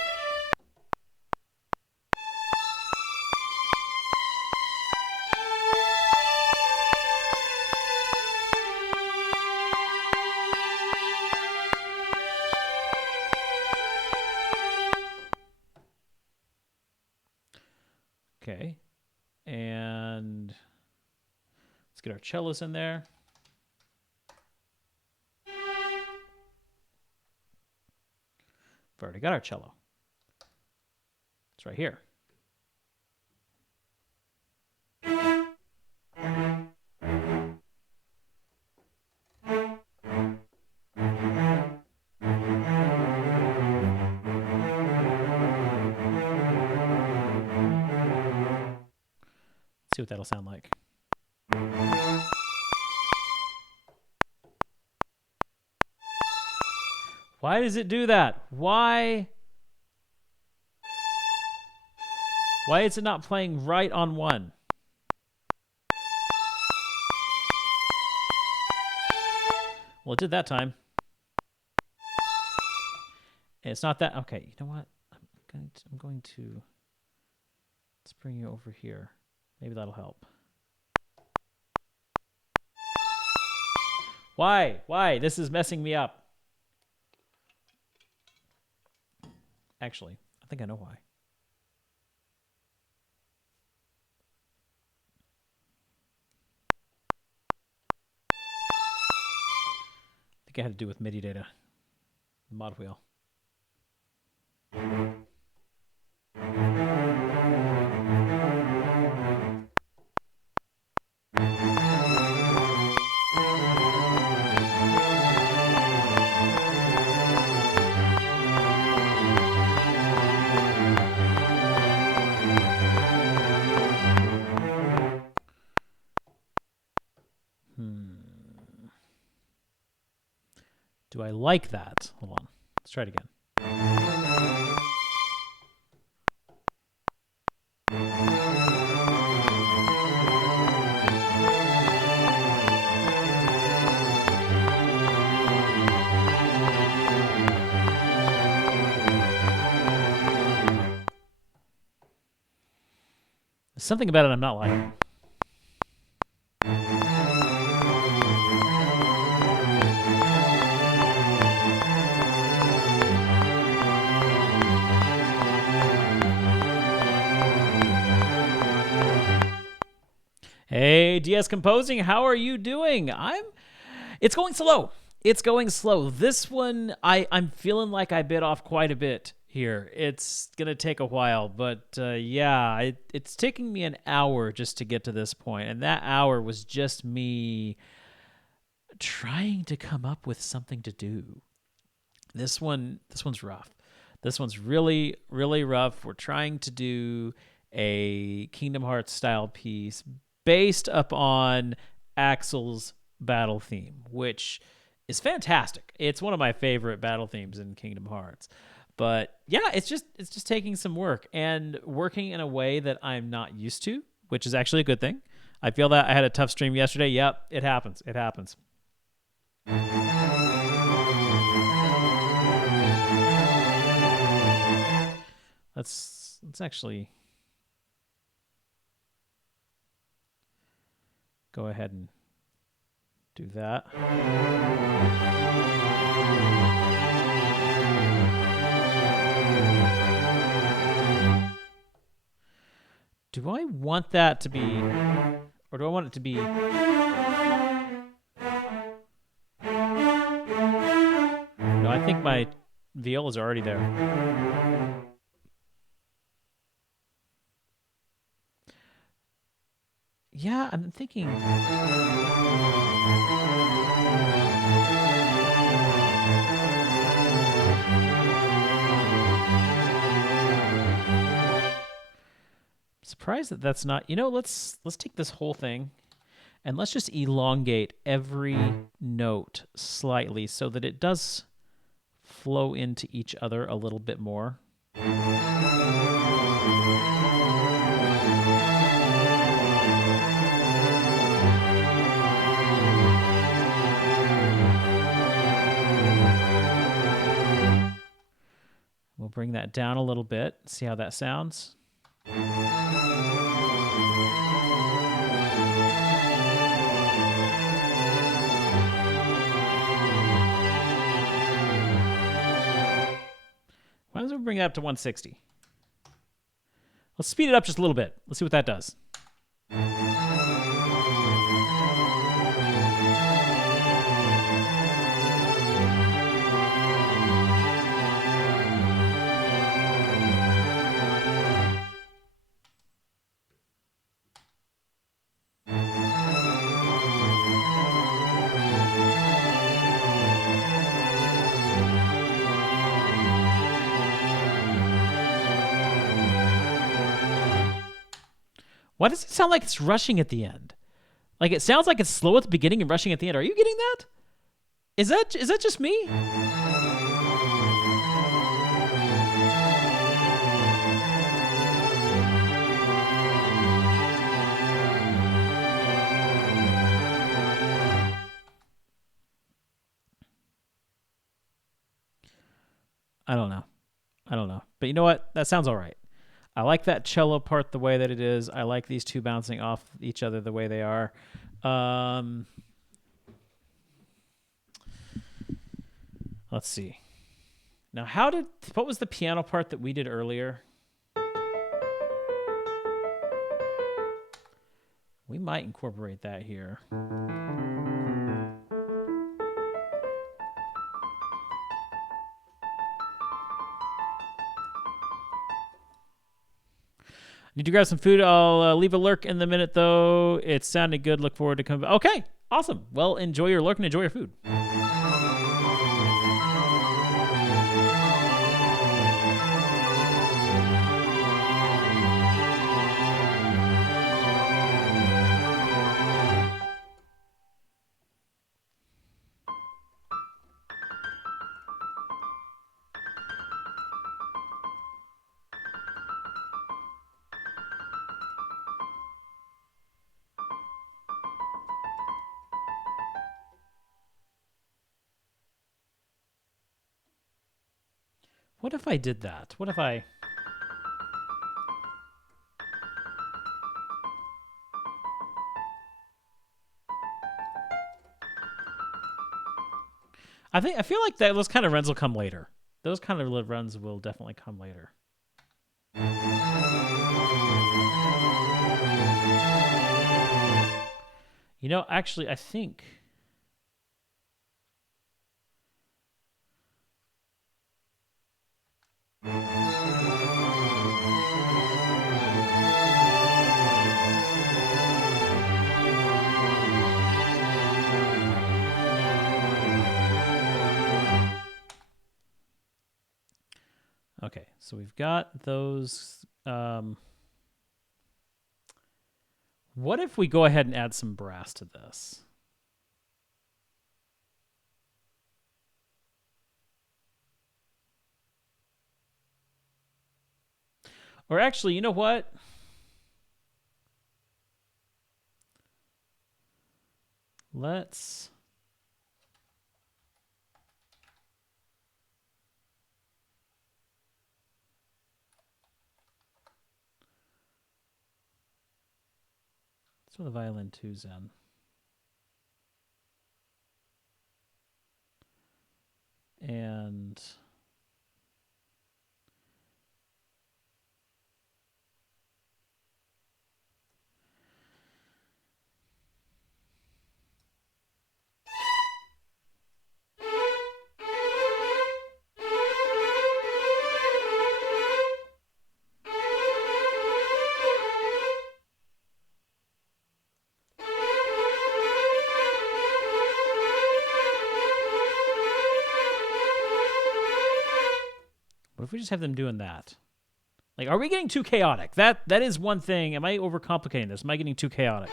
Okay. And let's get our cellos in there. We've already got our cello. It's right here. See what that'll sound like. Why does it do that? Why is it not playing right on 1? Well, it did that time. It's not that. Okay, you know what? I'm going to let's bring you over here. Maybe that'll help. Why? Why? This is messing me up. Actually, I think I know why. I think it had to do with MIDI data. Mod wheel. Do I like that? Hold on. Let's try it again. There's something about it I'm not liking. Hey, DS Composing, how are you doing? It's going slow. It's going slow. This one, I'm feeling like I bit off quite a bit here. It's going to take a while, but yeah, it's taking me an hour just to get to this point, and that hour was just me trying to come up with something to do. This one's rough. This one's really, really rough. We're trying to do a Kingdom Hearts style piece based upon Axel's battle theme, which is fantastic. It's one of my favorite battle themes in Kingdom Hearts. But yeah, it's just taking some work and working in a way that I'm not used to, which is actually a good thing. I feel that I had a tough stream yesterday. Yep, it happens. It happens. Let's actually go ahead and do that. Do I want that to be, or do I want it to be? No, I think my VL is already there. Yeah, I'm thinking. Surprised that that's not. You know, let's take this whole thing and let's just elongate every note slightly so that it does flow into each other a little bit more. We'll bring that down a little bit, see how that sounds. Why don't we bring it up to 160? Let's speed it up just a little bit. Let's see what that does. Why does it sound like it's rushing at the end? Like it sounds like it's slow at the beginning and rushing at the end. Are you getting that? Is that just me? I don't know. I don't know. But you know what? That sounds all right. I like that cello part the way that it is. I like these two bouncing off each other the way they are. Let's see. Now, what was the piano part that we did earlier? We might incorporate that here. Need to grab some food. I'll leave a lurk in the minute, though. It sounded good. Look forward to coming. Okay, awesome. Well, enjoy your lurk and enjoy your food. What if I did that? What if I... I feel like those kind of runs will come later. Those kind of runs will definitely come later. You know, actually, I think... Okay, so we've got those. What if we go ahead and add some brass to this? Or actually, you know what? Let's... throw the violin twos in. And... what if we just have them doing that? Like, are we getting too chaotic? That is one thing. Am I overcomplicating this? Am I getting too chaotic?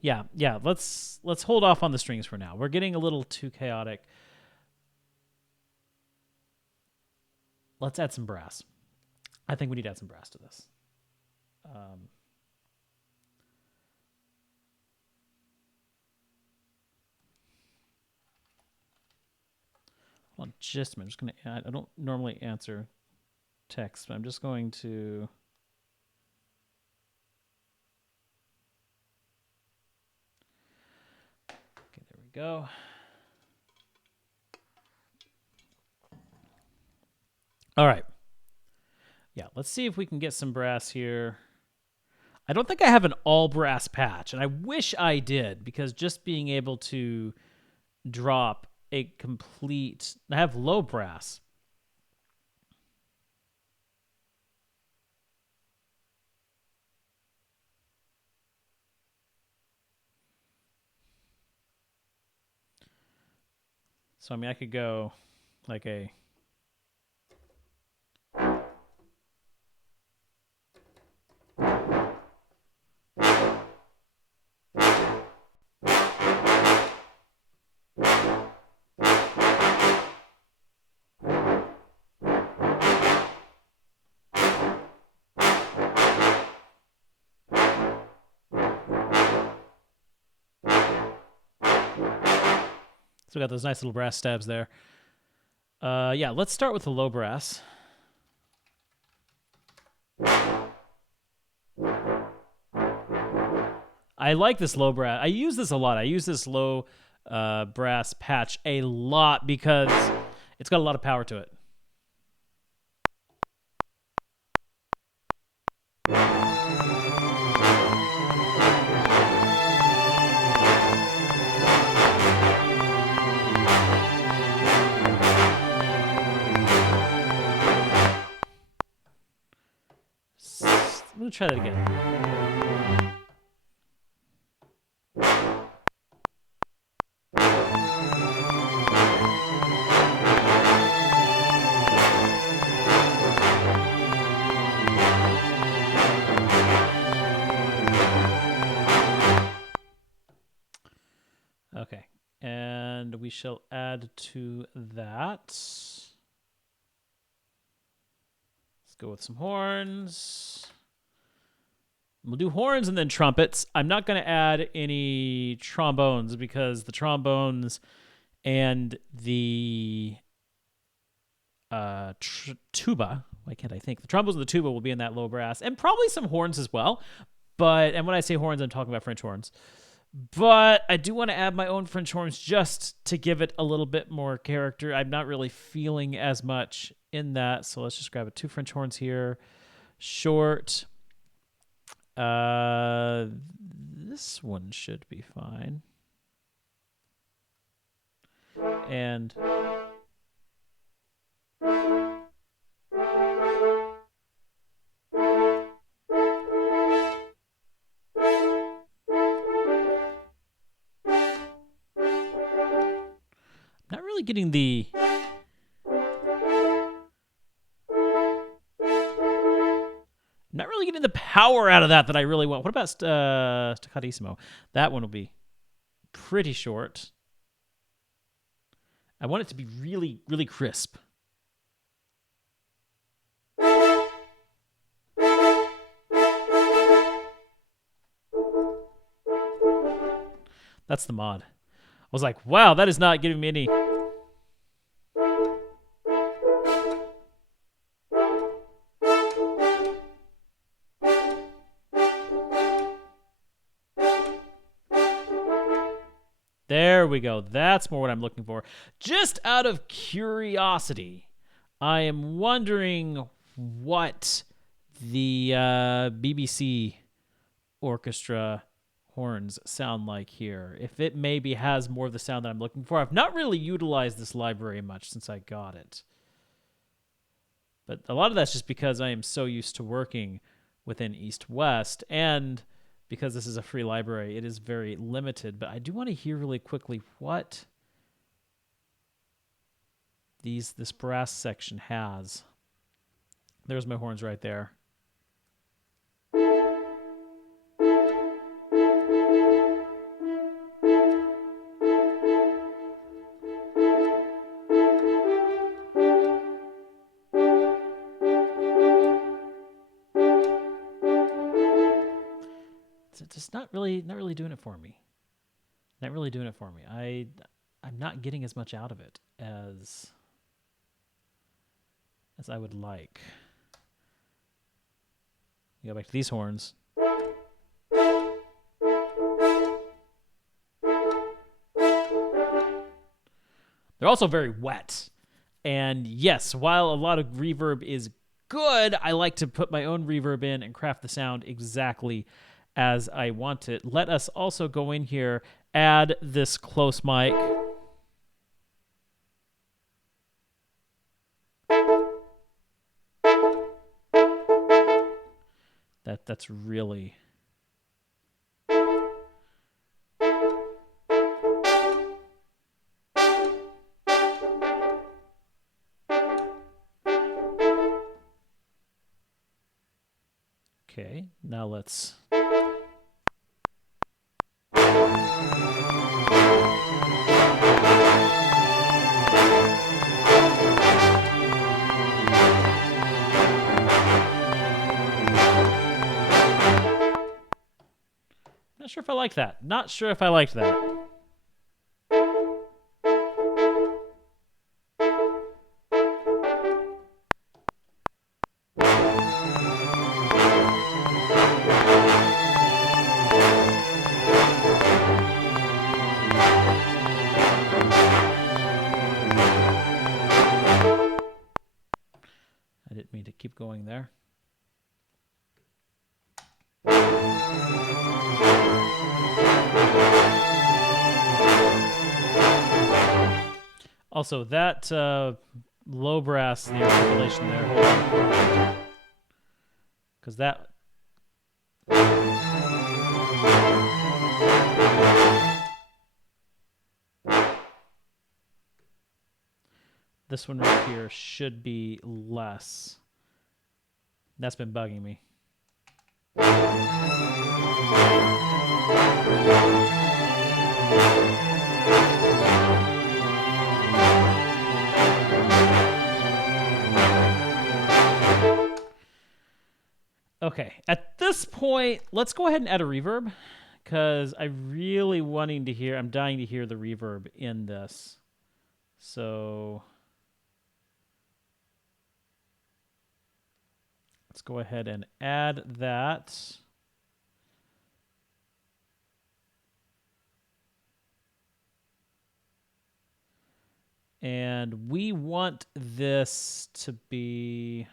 Yeah. Let's hold off on the strings for now. We're getting a little too chaotic. Let's add some brass. I think we need to add some brass to this. Hold on just a minute. I'm just going to add. I don't normally answer text, but I'm just going to... Okay, there we go. All right. Yeah, let's see if we can get some brass here. I don't think I have an all brass patch, and I wish I did, because just being able to drop a complete... I have low brass. So, I mean, I could go like a... So we got those nice little brass stabs there. Yeah, let's start with the low brass. I like this low brass. I use this a lot. I use this low brass patch a lot because it's got a lot of power to it. I'm going to try that again. Okay, and we shall add to that. Let's go with some horns. We'll do horns and then trumpets. I'm not going to add any trombones because the trombones and the tuba, why can't I think? The trombones and the tuba will be in that low brass, and probably some horns as well. And when I say horns, I'm talking about French horns. But I do want to add my own French horns just to give it a little bit more character. I'm not really feeling as much in that, so let's just grab 2 French horns here. Short. This one should be fine. And not really getting the power out of that I really want. What about Staccatissimo? That one will be pretty short. I want it to be really, really crisp. That's the mod. I was like, wow, that is not giving me any... There we go. That's more what I'm looking for. Just out of curiosity, I am wondering what the BBC orchestra horns sound like here. If it maybe has more of the sound that I'm looking for. I've not really utilized this library much since I got it. But a lot of that's just because I am so used to working within East West, and because this is a free library, it is very limited. But I do want to hear really quickly what this brass section has. There's my horns right there. It's just not really doing it for me. Not really doing it for me. I'm not getting as much out of it as I would like. You go back to these horns. They're also very wet. And yes, while a lot of reverb is good, I like to put my own reverb in and craft the sound exactly as I want it. Let us also go in here, add this close mic. That's really... Okay, now let's... Not sure if I like that. Not sure if I liked that. I didn't mean to keep going there. Also, that low brass, the articulation there, hold on. Because that... This one right here should be less. That's been bugging me. Okay, at this point, let's go ahead and add a reverb, because I'm really wanting to hear, I'm dying to hear the reverb in this. So let's go ahead and add that. And we want this to be,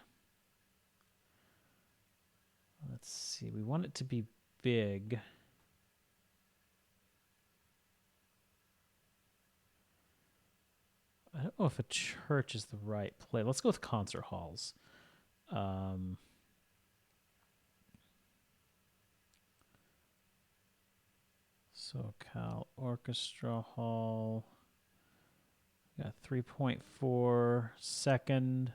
let's see, we want it to be big. I don't know if a church is the right play. Let's go with concert halls. SoCal Orchestra Hall. Got 3.4 second.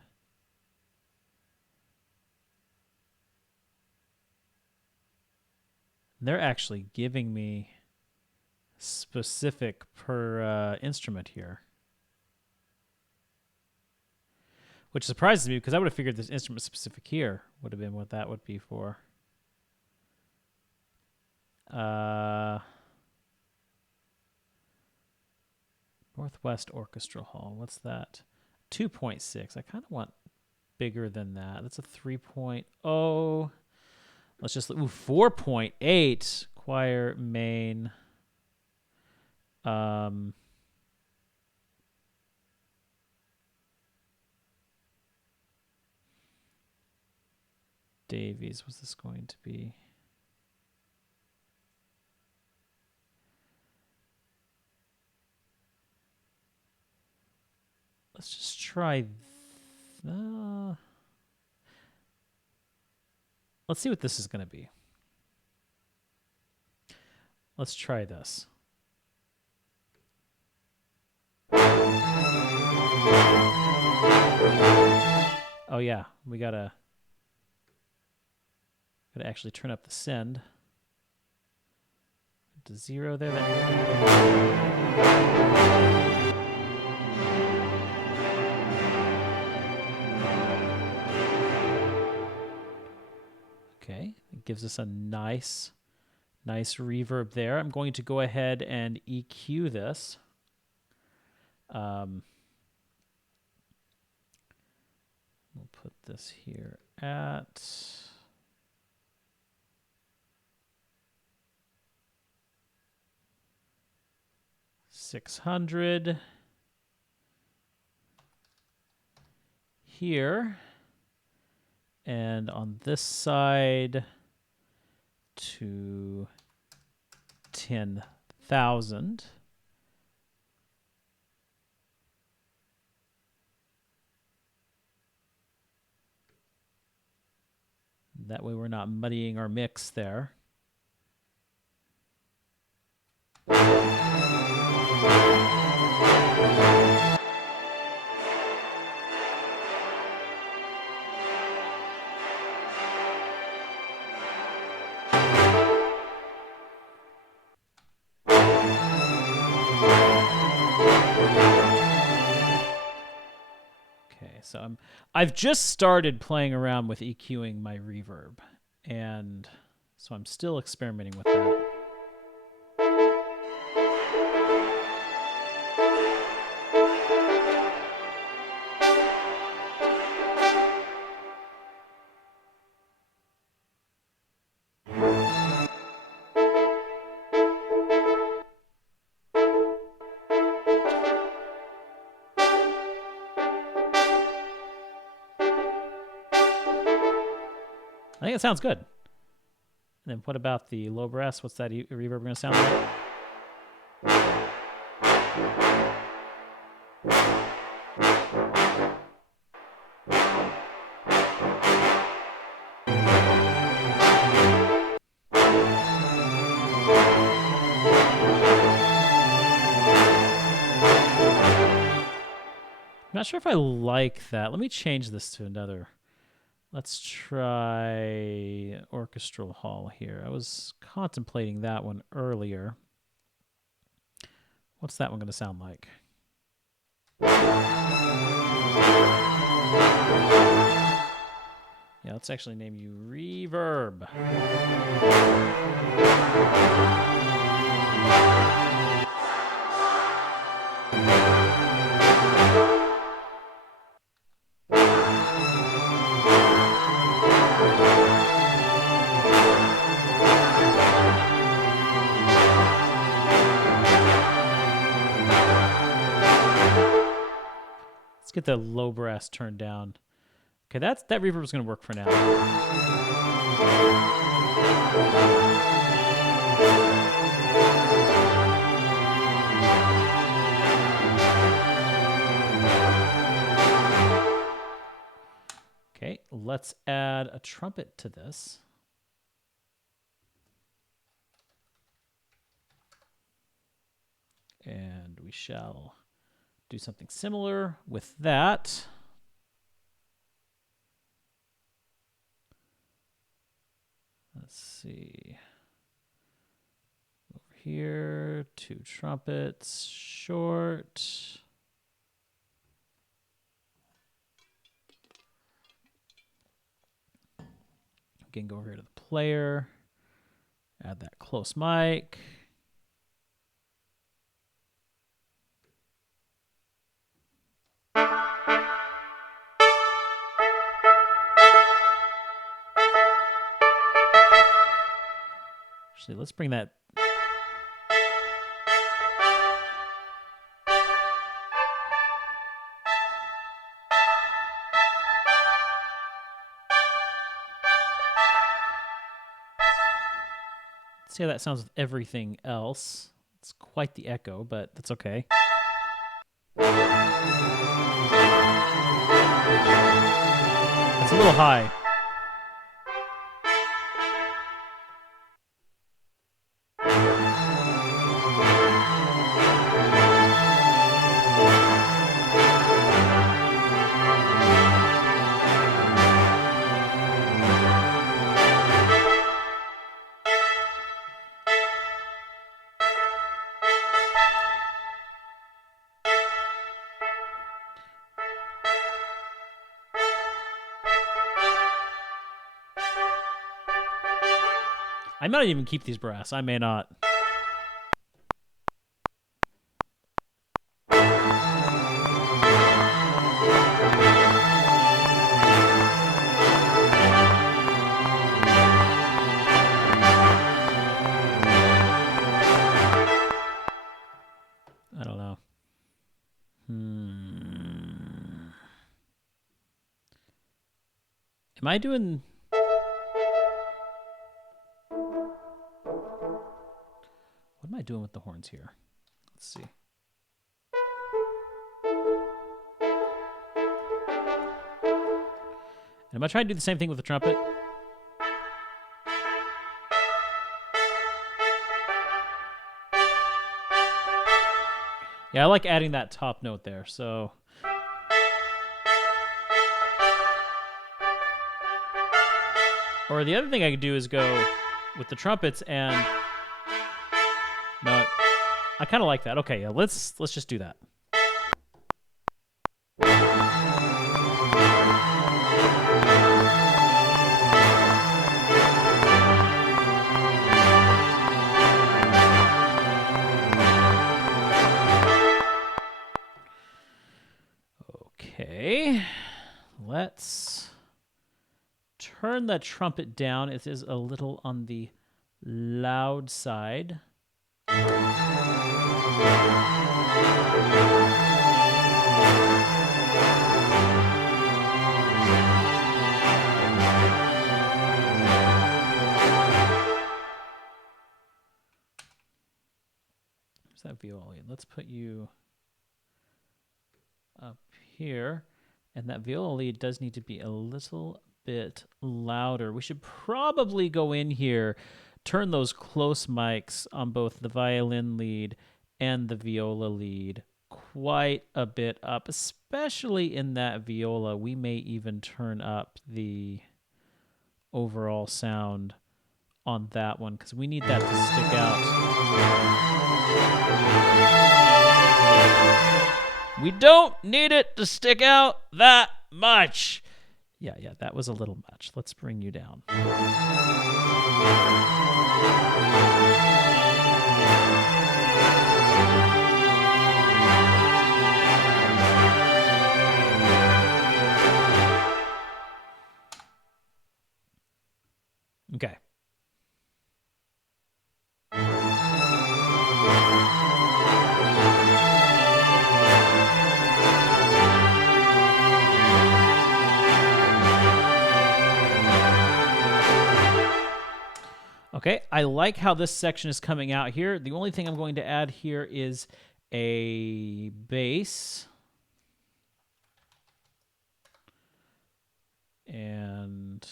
They're actually giving me specific per instrument here, which surprises me because I would have figured this instrument specific here would have been what that would be for. Northwest Orchestra Hall. What's that? 2.6. I kind of want bigger than that. That's a 3.0. Let's just look. Ooh, 4.8. Choir main. Davies. What's this going to be? Let's just try. Let's see what this is going to be. Let's try this. Oh yeah, we gotta actually turn up the send to 0 there. Okay, it gives us a nice reverb there. I'm going to go ahead and EQ this. We'll put this here at 600 here, and on this side to 10,000. That way we're not muddying our mix there. So I've just started playing around with EQing my reverb, and so I'm still experimenting with that. I think it sounds good. And then what about the low brass? What's that reverb going to sound like? I'm not sure if I like that. Let me change this to another. Let's try orchestral hall here. I was contemplating that one earlier. What's that one going to sound like? Yeah, let's actually name you Reverb. Get the low brass turned down. Okay, that reverb is going to work for now. Okay, let's add a trumpet to this. And we shall do something similar with that. Let's see. Over here, 2 trumpets, short. Again, go over here to the player. Add that close mic. Actually, let's bring that. See how that sounds with everything else. It's quite the echo, but that's okay. It's a little high. I might even keep these brass. I may not. I don't know. Am I doing... What am I doing with the horns here? Let's see. And am I trying to do the same thing with the trumpet? Yeah, I like adding that top note there, so... Or the other thing I could do is go with the trumpets and... No, I kind of like that. Okay, yeah, let's just do that. Okay, let's turn the trumpet down. It is a little on the loud side. viola lead. Let's put you up here. And that viola lead does need to be a little bit louder. We should probably go in here, turn those close mics on both the violin lead and the viola lead quite a bit up, especially in that viola. We may even turn up the overall sound on that one because we need that to stick out. We don't need it to stick out that much. Yeah, that was a little much. Let's bring you down. Okay. Okay, I like how this section is coming out here. The only thing I'm going to add here is a bass. And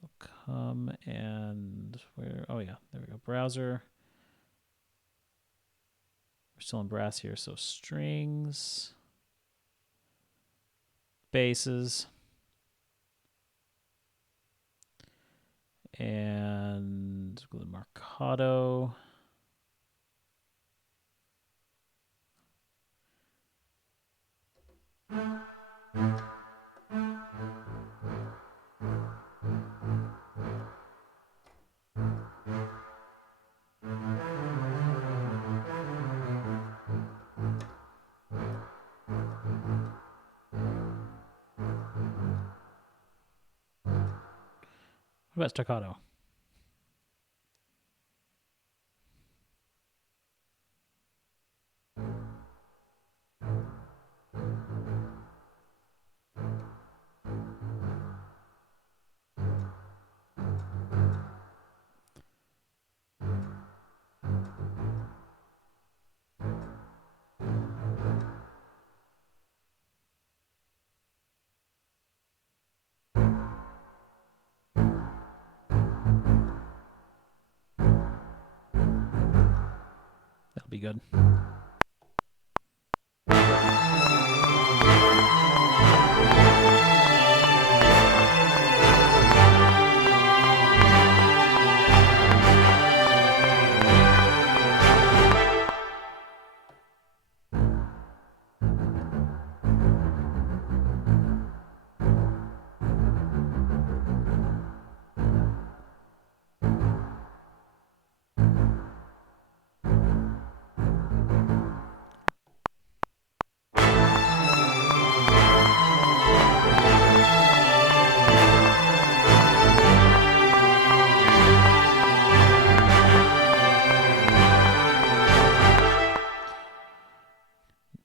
we'll come and where? Oh yeah, there we go. Browser. We're still in brass here, so strings, basses, and go to Marcato. What about staccato? That'll be good.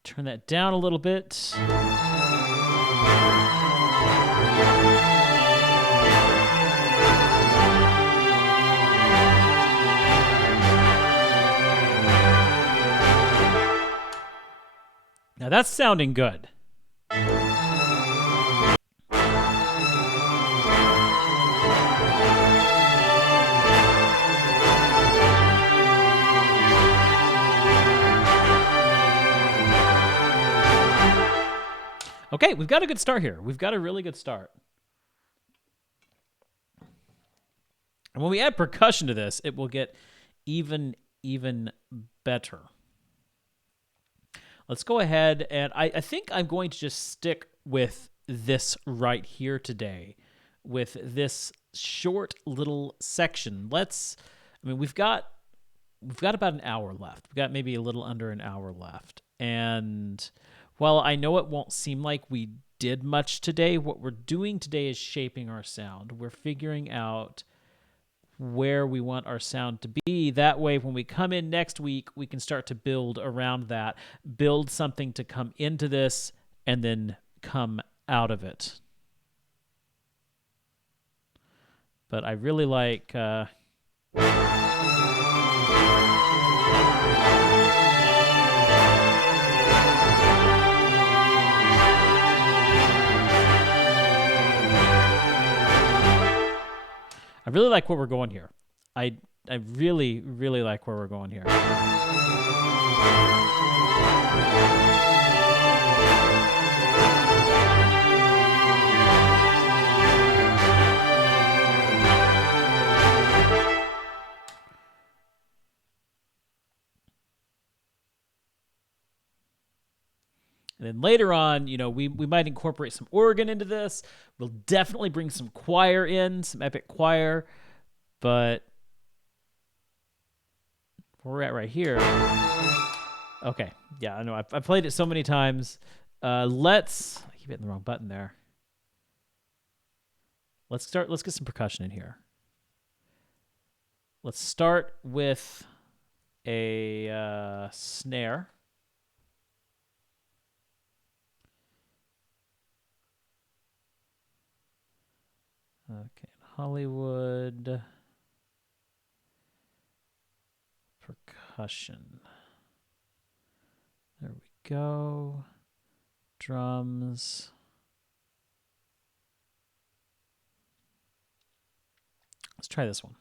Turn that down a little bit. Now that's sounding good. Okay, we've got a good start here. We've got a really good start. And when we add percussion to this, it will get even better. Let's go ahead, and I think I'm going to just stick with this right here today, with this short little section. We've got about an hour left. We've got maybe a little under an hour left. And while I know it won't seem like we did much today, what we're doing today is shaping our sound. We're figuring out where we want our sound to be. That way, when we come in next week, we can start to build around that, build something to come into this, and then come out of it. But I really like... I really like where we're going here. I really, really like where we're going here. And then later on, we might incorporate some organ into this. We'll definitely bring some choir in, some epic choir. But where we're at right here. Okay. Yeah, I know. I've played it so many times. I keep hitting the wrong button there. Let's get some percussion in here. Let's start with a snare. Okay, Hollywood percussion. There we go. Drums. Let's try this one.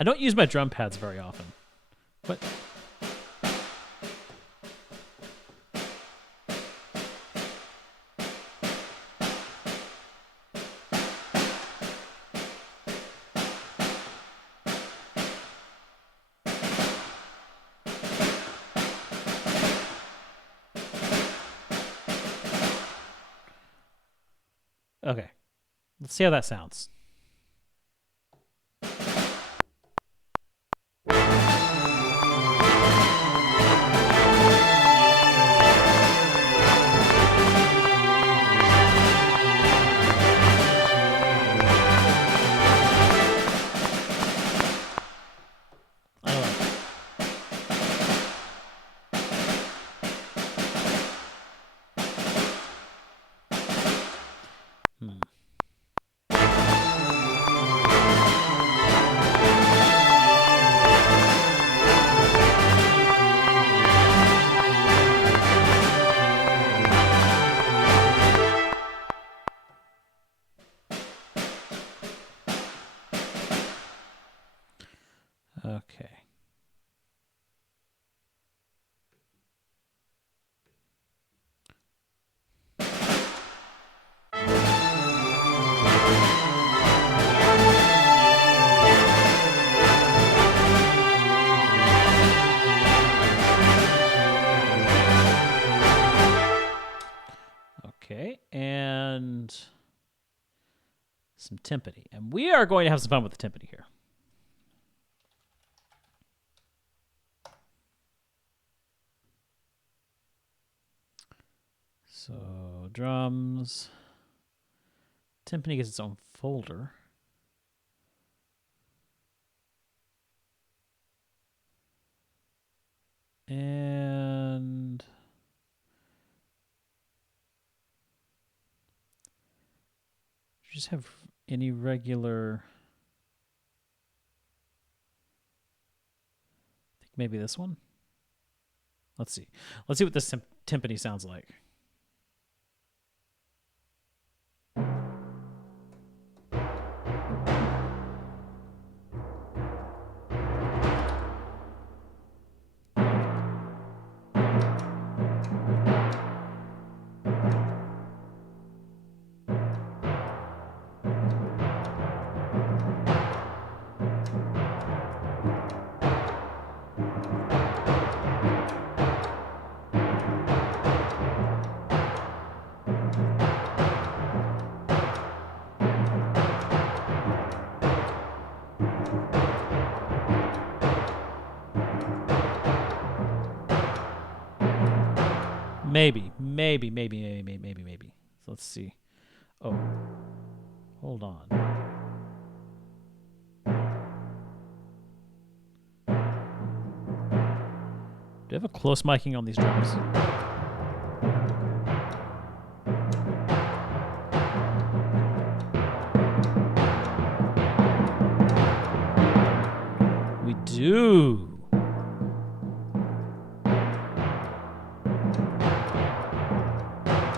I don't use my drum pads very often. What? Okay. Let's see how that sounds. Okay. Okay, and some timpani. And we are going to have some fun with the timpani here. So, drums. Timpani gets its own folder. And just have any regular. I think maybe this one. Let's see. Let's see what this timpani sounds like. Maybe. So let's see. Oh, hold on. have a close miking on these drums. We do.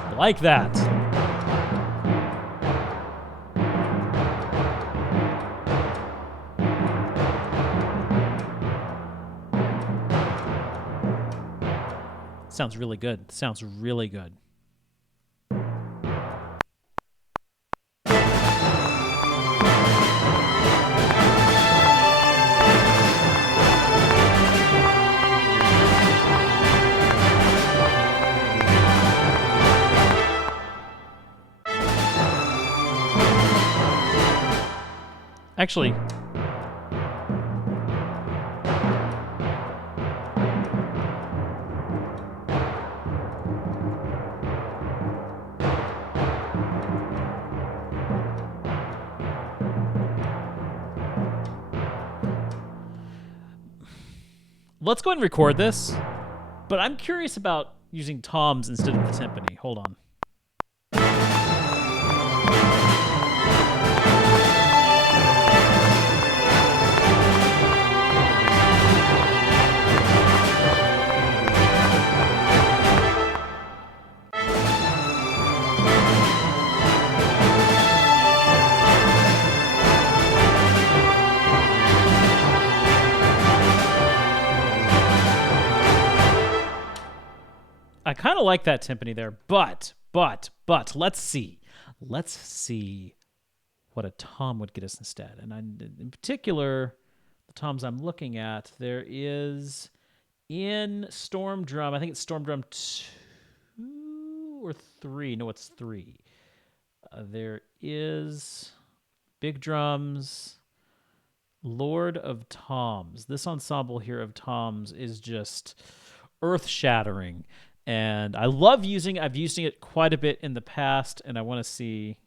I like that. Sounds really good. Sounds really good. Actually, let's go ahead and record this, but I'm curious about using toms instead of the timpani. Hold on. I kind of like that timpani there, but let's see. Let's see what a tom would get us instead. And in particular, the toms I'm looking at, there is in Storm Drum, I think it's Storm Drum 2 or 3. No, it's 3. There is Big Drums, Lord of Toms. This ensemble here of toms is just earth-shattering. And I love using it. I've used it quite a bit in the past, and I want to see.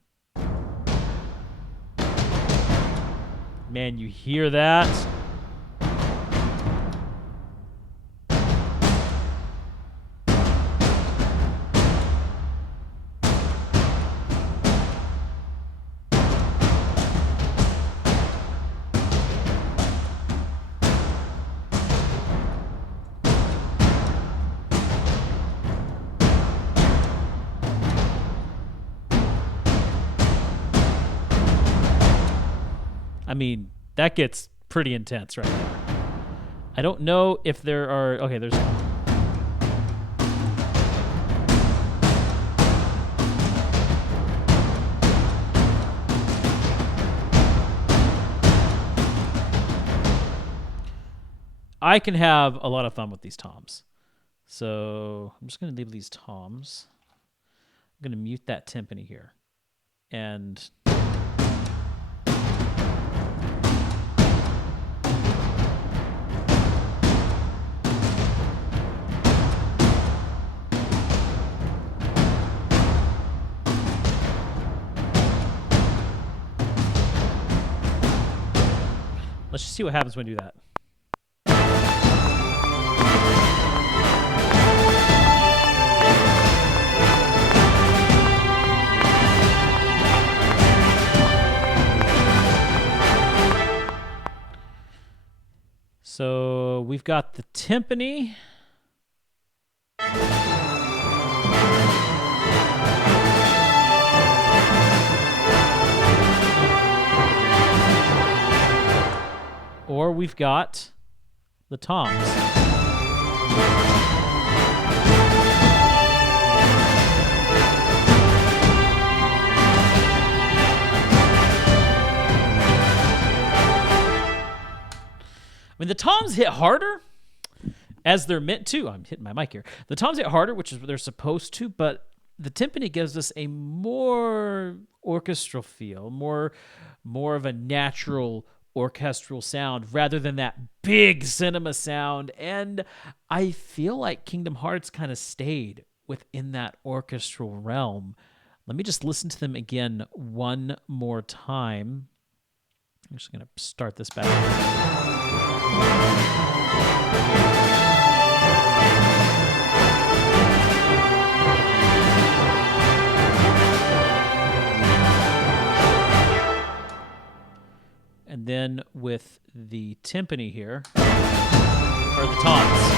Man, you hear that? I mean, that gets pretty intense right there. I don't know if there are... Okay, there's... I can have a lot of fun with these toms. So I'm just going to leave these toms. I'm going to mute that timpani here. And... let's just see what happens when we do that. So we've got the timpani. Or we've got the toms. I mean, the toms hit harder, as they're meant to. I'm hitting my mic here. The toms hit harder, which is what they're supposed to, but the timpani gives us a more orchestral feel, more of a natural orchestral sound rather than that big cinema sound. And I feel like Kingdom Hearts kind of stayed within that orchestral realm. Let me just listen to them again one more time. I'm just going to start this back. in with the timpani here, or the toms.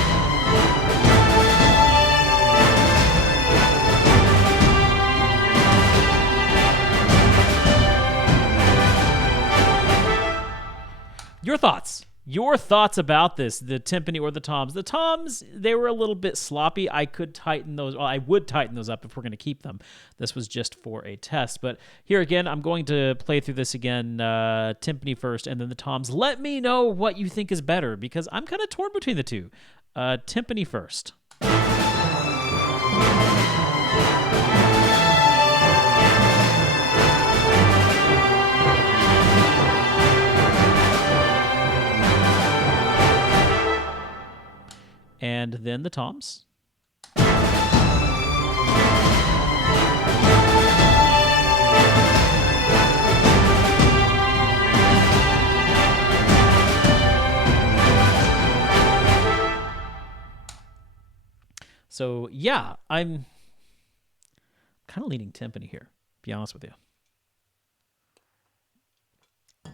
Your thoughts? Your thoughts about this, the timpani or the toms? The toms, they were a little bit sloppy. I could tighten those. Well, I would tighten those up if we're going to keep them. This was just for a test. But here again, I'm going to play through this again, timpani first and then the toms. Let me know what you think is better because I'm kind of torn between the two. Timpani first. And then the toms. So, yeah, I'm kind of leaning timpani here, to be honest with you.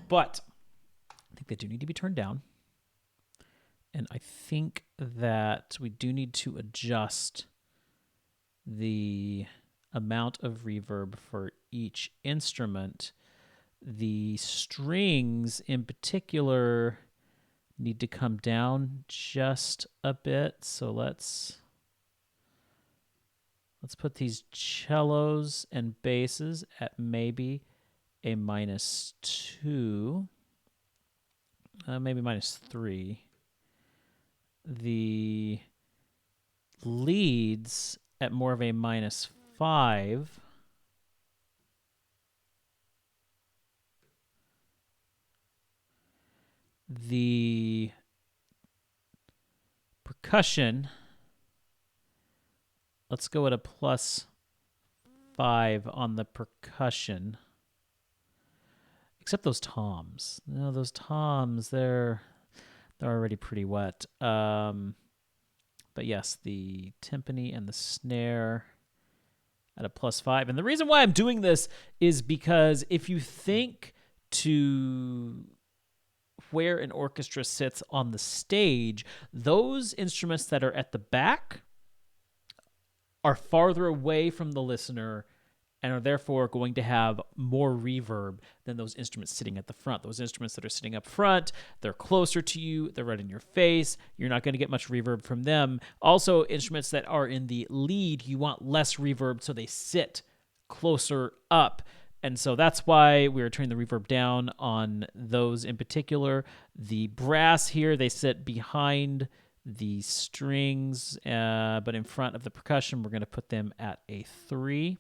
But I think they do need to be turned down. And I think that we do need to adjust the amount of reverb for each instrument. The strings in particular need to come down just a bit. So let's put these cellos and basses at maybe a -2, maybe -3. The leads at more of a -5. The percussion, let's go at a +5 on the percussion. Except those toms. No, those toms, they're already pretty wet. But yes, the timpani and the snare at a +5. And the reason why I'm doing this is because if you think to where an orchestra sits on the stage, those instruments that are at the back are farther away from the listener and are therefore going to have more reverb than those instruments sitting at the front. Those instruments that are sitting up front, they're closer to you, they're right in your face, you're not going to get much reverb from them. Also, instruments that are in the lead, you want less reverb, so they sit closer up. And so that's why we're turning the reverb down on those in particular. The brass here, they sit behind the strings, but in front of the percussion, we're going to put them at a 3.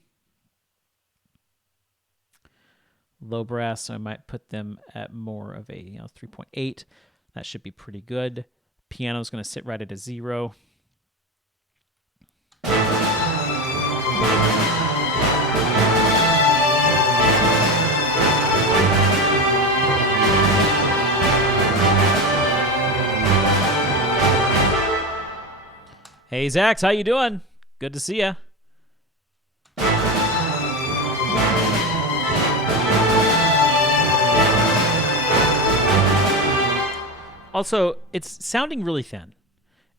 Low brass, so I might put them at more of a 3.8. That should be pretty good. Piano's going to sit right at a 0. Hey, Zax, how you doing? Good to see ya. Also, it's sounding really thin.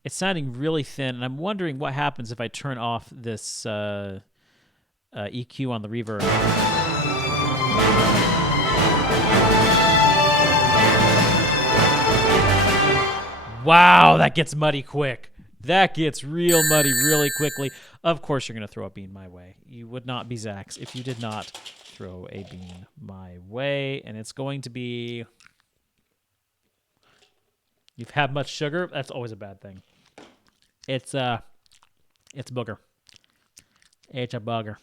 It's sounding really thin, and I'm wondering what happens if I turn off this EQ on the reverb. Wow, that gets muddy quick. That gets real muddy really quickly. Of course you're going to throw a bean my way. You would not be Zax if you did not throw a bean my way, and it's going to be... You've had much sugar? That's always a bad thing. It's booger. It's a bugger.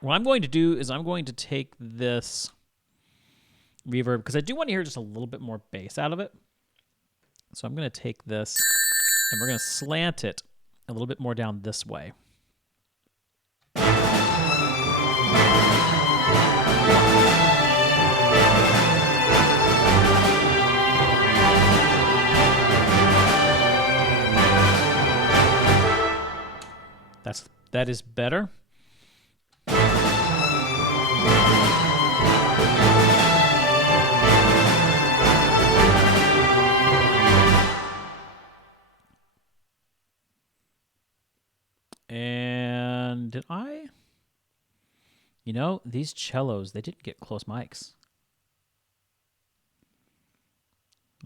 What I'm going to do is I'm going to take this reverb, because I do want to hear just a little bit more bass out of it. So I'm going to take this, and we're going to slant it a little bit more down this way. That is better. And did I? You know, these cellos, they didn't get close mics.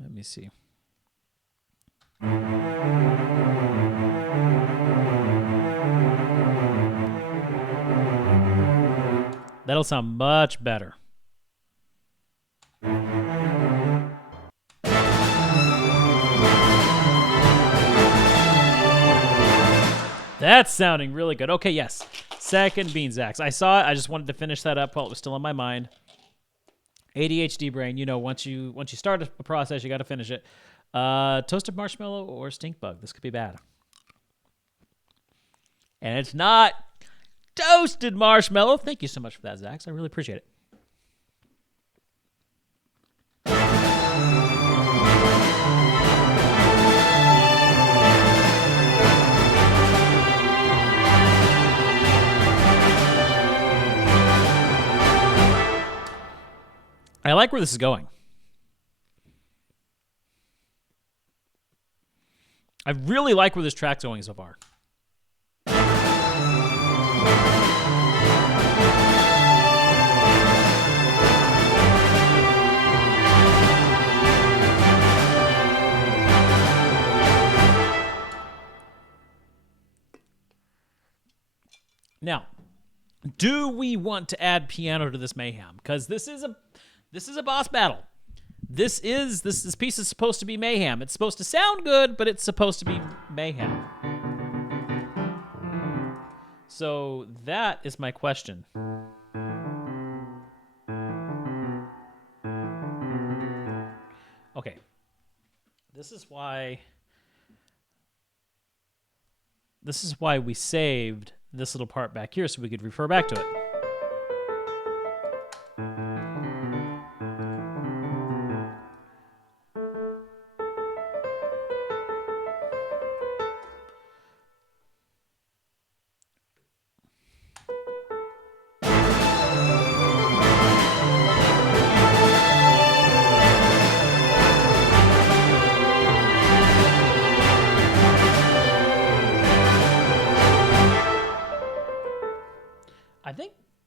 Let me see. That'll sound much better. That's sounding really good. Okay, yes. Second Beans Axe. I saw it. I just wanted to finish that up while it was still in my mind. ADHD brain, you know, once you start a process, you got to finish it. Toasted marshmallow or stink bug. This could be bad. And it's not toasted marshmallow. Thank you so much for that, Zach. I really appreciate it. I like where this is going. I really like where this track's going so far. Now, do we want to add piano to this mayhem? Because this is a boss battle. This piece is supposed to be mayhem. It's supposed to sound good, but it's supposed to be mayhem. So that is my question. Okay. This is why we saved this little part back here so we could refer back to it.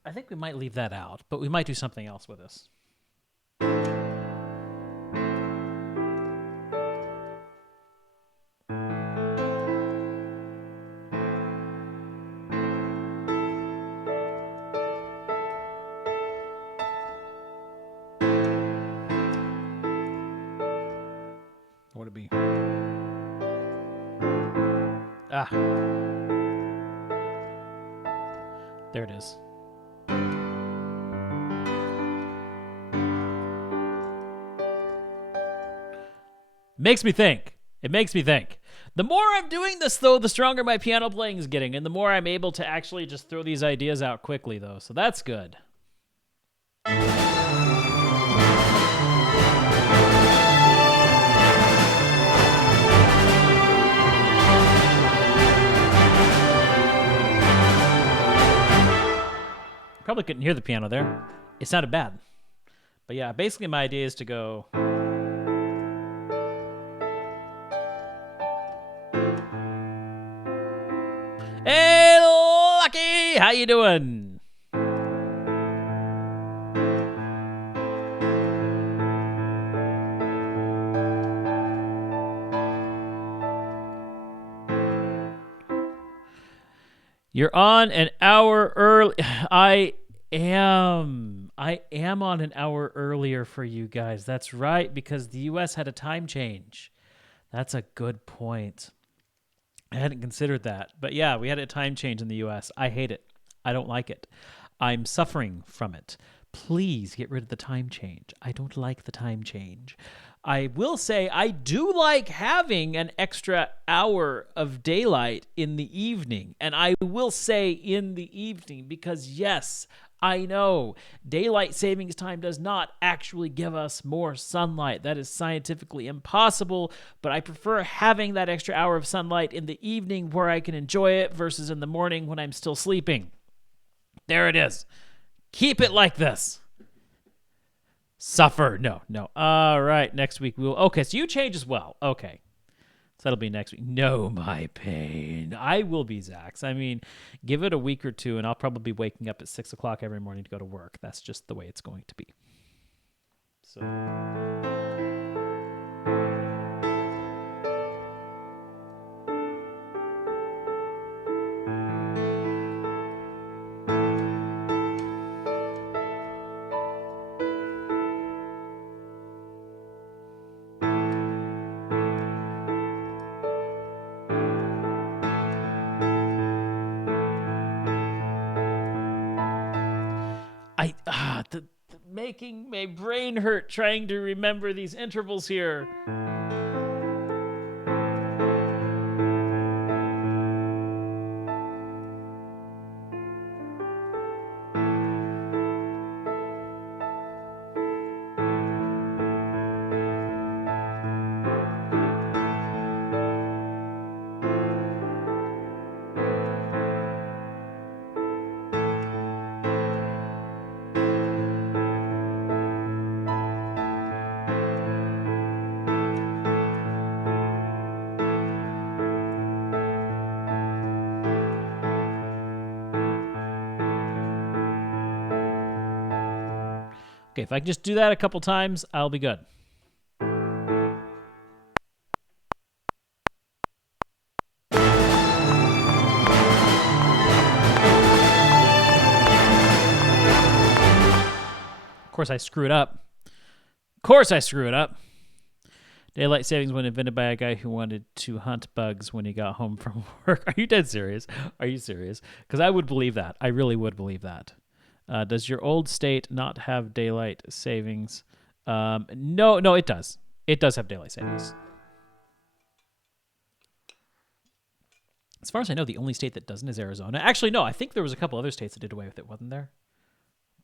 I think we might leave that out, but we might do something else with this. What would it be? Ah. There it is. Makes me think. It makes me think. The more I'm doing this, though, the stronger my piano playing is getting, and the more I'm able to actually just throw these ideas out quickly, though. So that's good. Probably couldn't hear the piano there. It sounded bad. But yeah, basically my idea is to go... Hey, Lucky! How you doing? You're on an hour early. I am on an hour earlier for you guys. That's right, because the U.S. had a time change. That's a good point. I hadn't considered that. But yeah, we had a time change in the U.S. I hate it. I don't like it. I'm suffering from it. Please get rid of the time change. I don't like the time change. I will say I do like having an extra hour of daylight in the evening. And I will say in the evening because, yes, I know daylight savings time does not actually give us more sunlight. That is scientifically impossible, but I prefer having that extra hour of sunlight in the evening where I can enjoy it versus in the morning when I'm still sleeping. There it is. Keep it like this. Suffer. No. All right, next week we'll... Okay, so you change as well. Okay. So that'll be next week. No, my pain. I will be Zax. I mean, give it a week or two, and I'll probably be waking up at 6 o'clock every morning to go to work. That's just the way it's going to be. So... making my brain hurt trying to remember these intervals here. Okay, if I can just do that a couple times, I'll be good. Of course, I screw it up. Daylight savings was invented by a guy who wanted to hunt bugs when he got home from work. Are you dead serious? Are you serious? Because I would believe that. I really would believe that. Does your old state not have daylight savings? No, it does. It does have daylight savings. As far as I know, the only state that doesn't is Arizona. Actually, no, I think there was a couple other states that did away with it, wasn't there?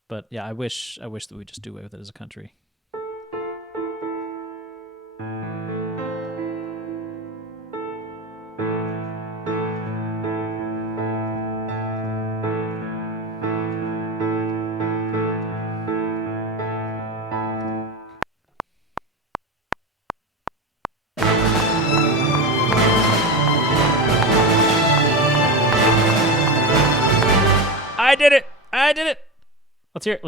But yeah, I wish that we just do away with it as a country. I did it. Let's hear it.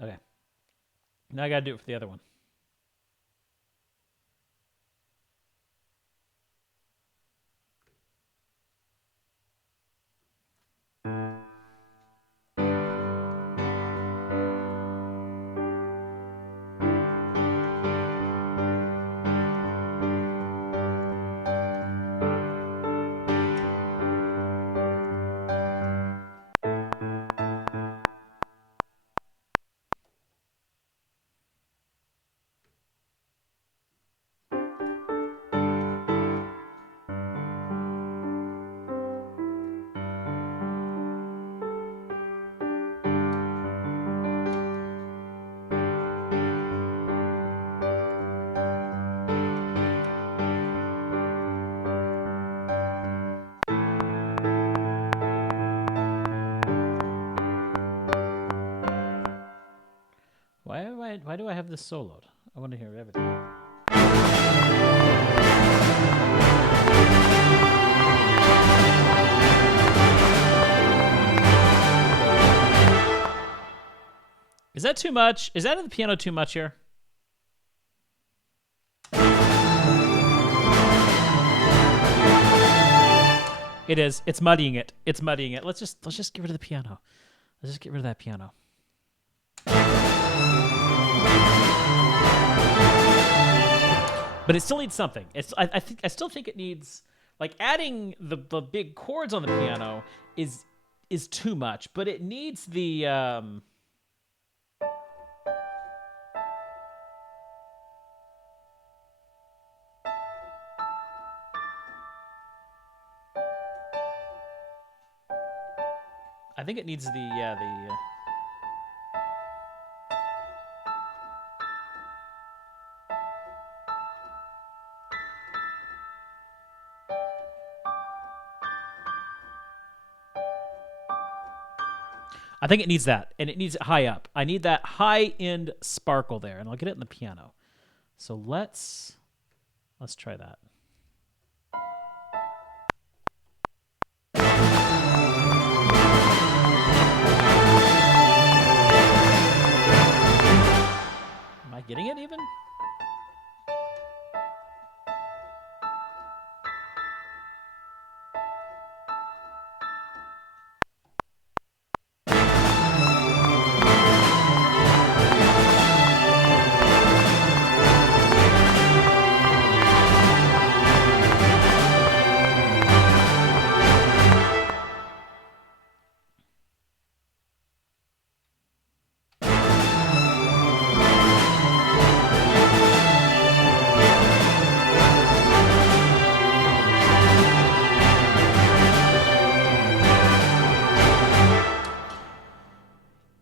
Okay. Now I got to do it for the other one. Why do I have this soloed? I want to hear everything. Is that too much? Is that in the piano too much here? It is. It's muddying it. Let's just get rid of the piano. Let's just get rid of that piano. But it still needs something. I still think it needs, like, adding the big chords on the piano is too much, but it needs the think it needs the I think it needs that, and it needs it high up. I need that high-end sparkle there, and I'll get it in the piano. So let's try that. Am I getting it even?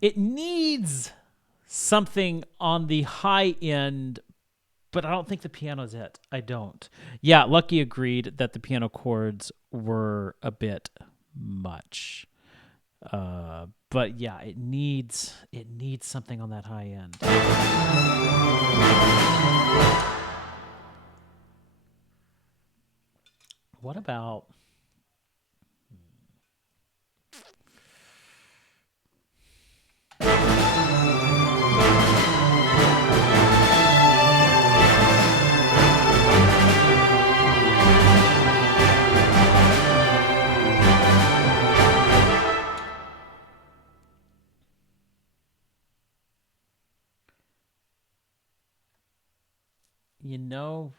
It needs something on the high end, but I don't think the piano's it. I don't. Yeah, Lucky agreed that the piano chords were a bit much. But yeah, it needs something on that high end. What about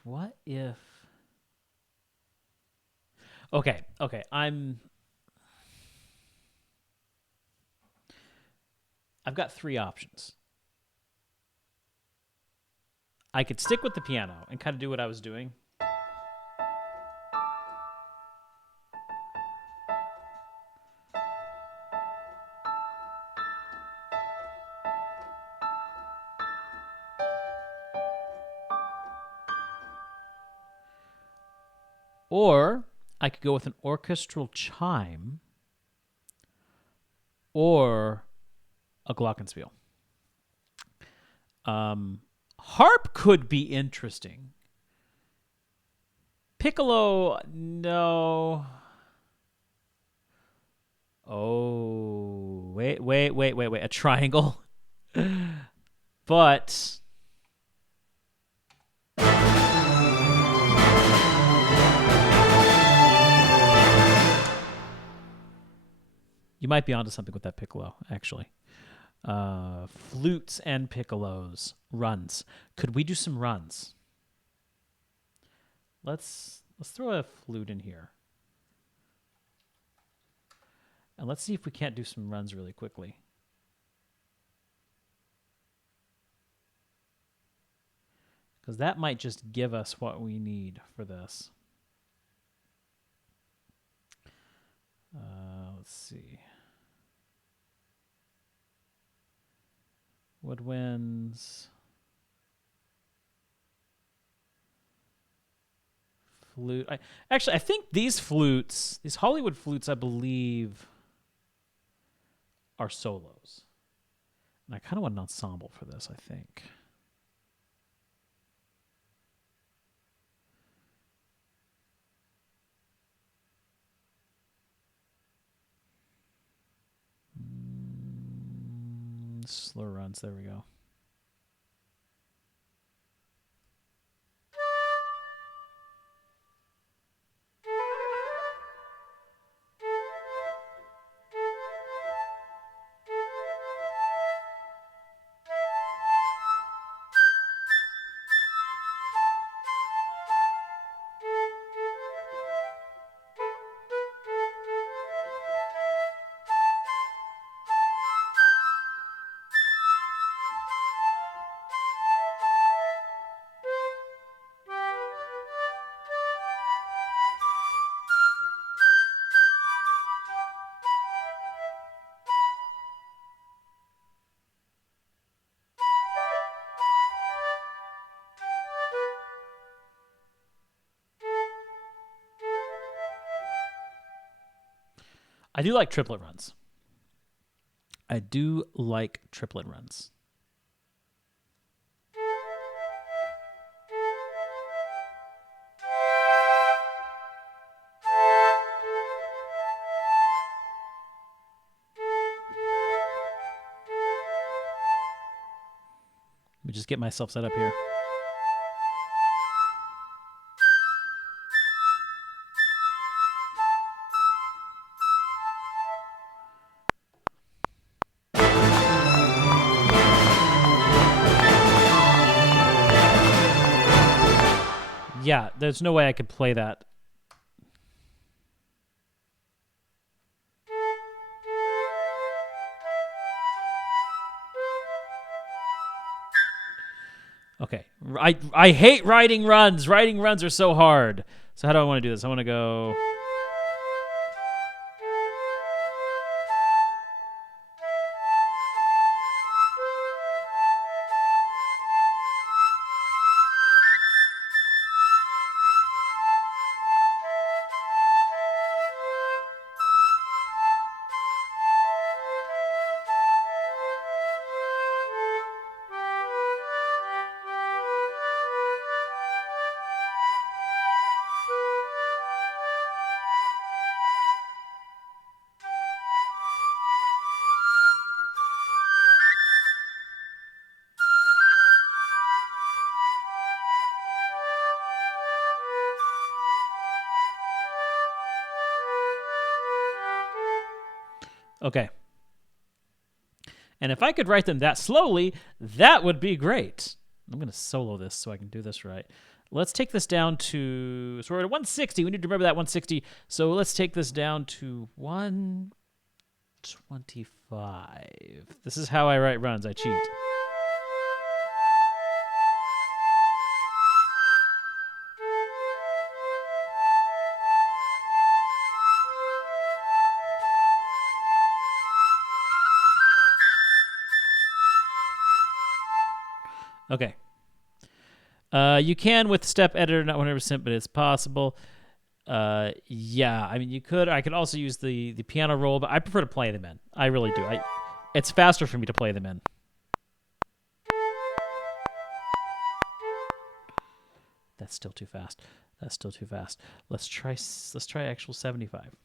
what if Okay, I've got three options. I could stick with the piano and kind of do what I was doing. Or I could go with an orchestral chime or a glockenspiel. Harp could be interesting. Piccolo, no. Oh, wait. A triangle. But you might be onto something with that piccolo, actually. Flutes and piccolos. Runs. Could we do some runs? Let's throw a flute in here. And let's see if we can't do some runs really quickly. Because that might just give us what we need for this. Let's see. Woodwinds. Flute. I think these flutes, these Hollywood flutes, I believe, are solos. And I kind of want an ensemble for this, I think. Slow runs. There we go. I do like triplet runs. I do like triplet runs. Let me just get myself set up here. Yeah, there's no way I could play that. Okay. I hate writing runs. Writing runs are so hard. So how do I want to do this? I want to go... Okay. And if I could write them that slowly, that would be great. I'm going to solo this so I can do this right. Let's take this down to... So we're at 160. We need to remember that 160. So let's take this down to 125. This is how I write runs. I cheat. Okay. You can with step editor, not 100%, but it's possible. Yeah, I mean, you could. I could also use the piano roll, but I prefer to play them in. I really do. It's faster for me to play them in. That's still too fast. That's still too fast. Let's try actual 75.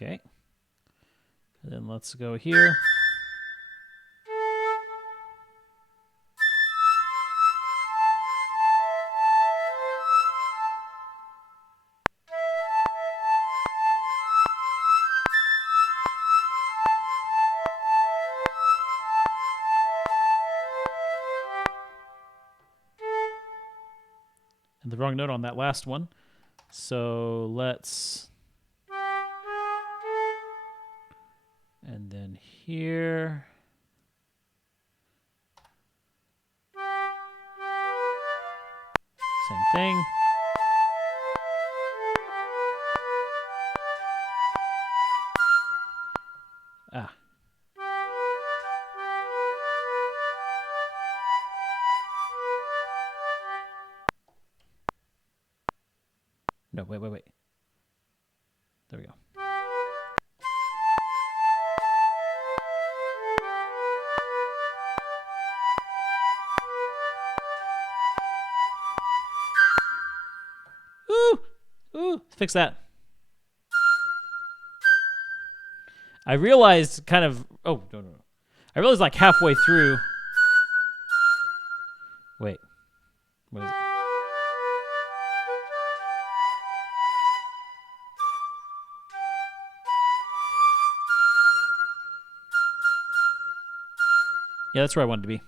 Okay. And then let's go here. And the wrong note on that last one. So let's... And then here... Same thing. Ah. No, wait. There we go. Ooh, fix that. I realized kind of... Oh, no. I realized like halfway through... Wait. What is it? Yeah, that's where I wanted to be.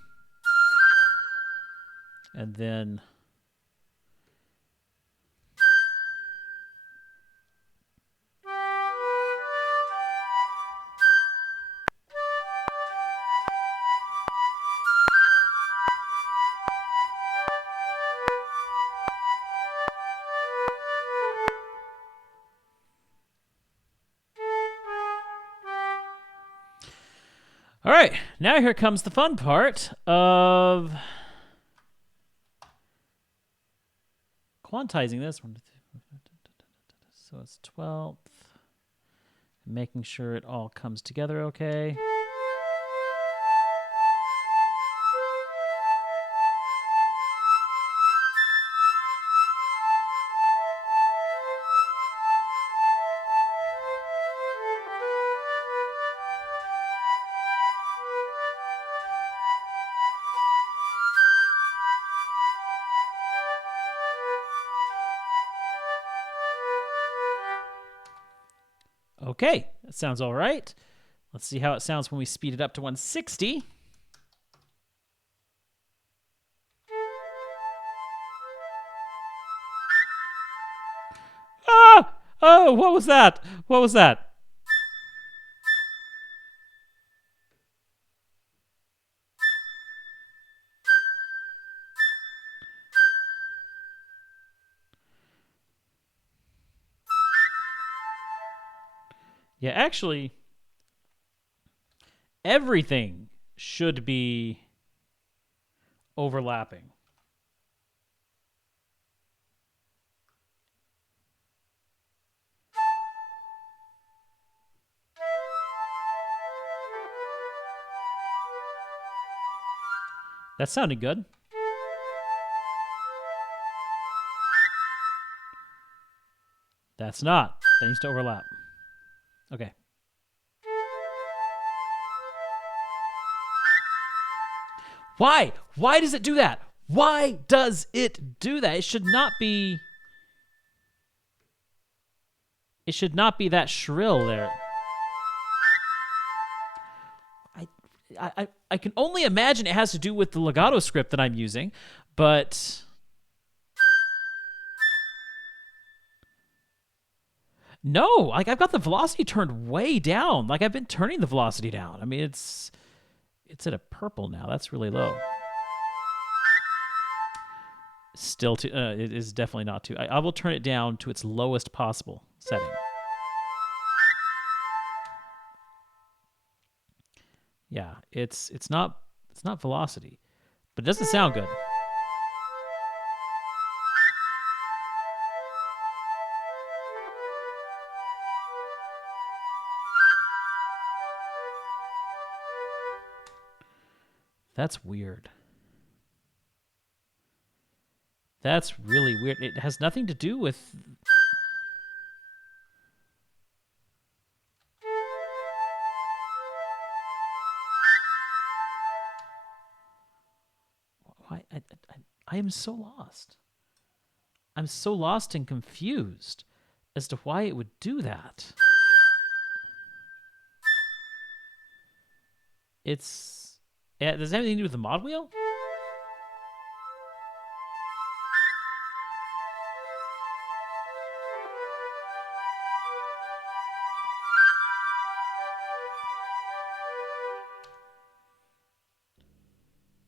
And then... All right, now here comes the fun part of quantizing this. So it's 12th. Making sure it all comes together okay. Okay, that sounds all right. Let's see how it sounds when we speed it up to 160. Ah! Oh, what was that? What was that? Yeah, actually, everything should be overlapping. That sounded good. That's not. That needs to overlap. Okay. Why? Why does it do that? Why does it do that? It should not be... It should not be that shrill there. I can only imagine it has to do with the legato script that I'm using, but... No, like I've got the velocity turned way down. Like I've been turning the velocity down. I mean, it's at a purple now. That's really low. Still too, it is definitely not too. I will turn it down to its lowest possible setting. Yeah, it's not velocity, but it doesn't sound good. That's weird. That's really weird. It has nothing to do with... Why? I am so lost. I'm so lost and confused as to why it would do that. It's... Yeah, does it have anything to do with the mod wheel?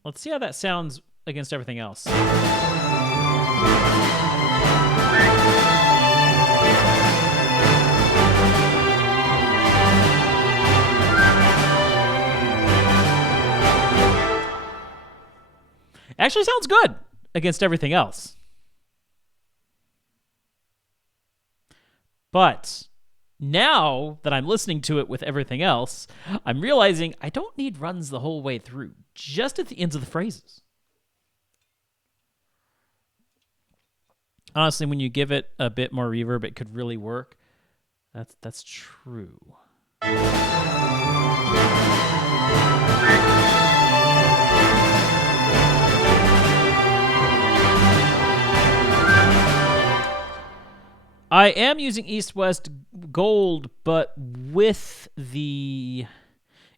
Let's see how that sounds against everything else. Actually sounds good against everything else. But now that I'm listening to it with everything else, I'm realizing I don't need runs the whole way through, just at the ends of the phrases. Honestly, when you give it a bit more reverb, it could really work. That's true. I am using East-West Gold, but with the...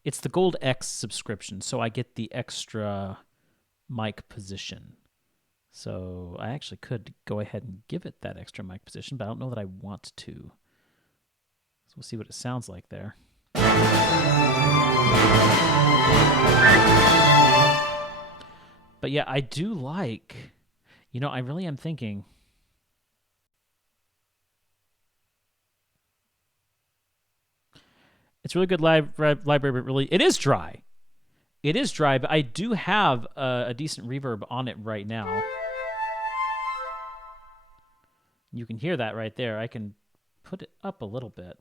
It's the Gold X subscription, so I get the extra mic position. So I actually could go ahead and give it that extra mic position, but I don't know that I want to. So we'll see what it sounds like there. But yeah, I do like... You know, I really am thinking... It's really good library, but really it is dry. It is dry, but I do have a decent reverb on it right now. You can hear that right there. I can put it up a little bit.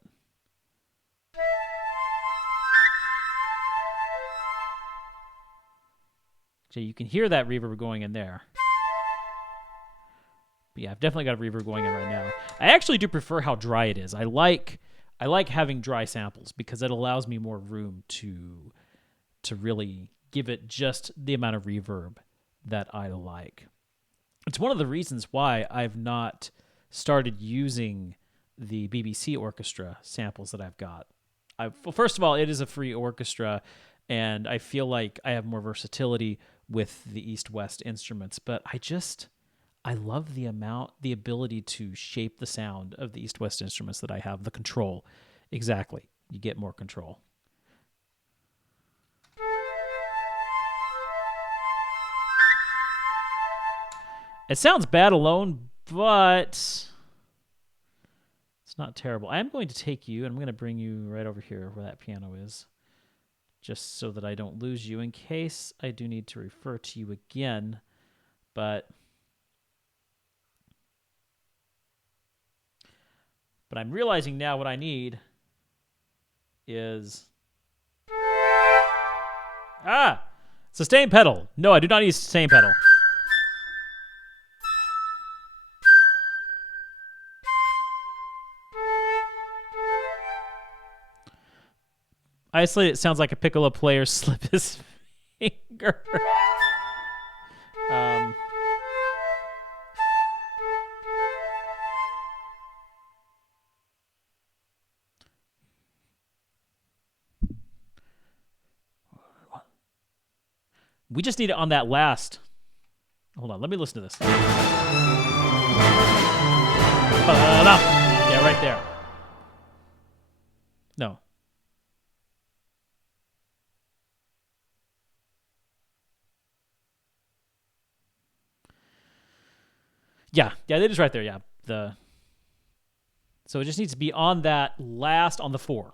So you can hear that reverb going in there. But yeah, I've definitely got a reverb going in right now. I actually do prefer how dry it is. I like having dry samples because it allows me more room to really give it just the amount of reverb that I like. It's one of the reasons why I've not started using the BBC orchestra samples that I've got. Well, first of all, it is a free orchestra, and I feel like I have more versatility with the East-West instruments, but I love the ability to shape the sound of the East-West instruments that I have, the control. Exactly. You get more control. It sounds bad alone, but it's not terrible. I'm going to take you, and I'm going to bring you right over here where that piano is, just so that I don't lose you in case I do need to refer to you again. But I'm realizing now what I need is sustain pedal. No, I do not need a sustain pedal. Isolate, it sounds like a piccolo player slip his finger. We just need it on that last. Hold on, let me listen to this. Yeah, right there. No. Yeah, it is right there. Yeah, so it just needs to be on that last on the 4,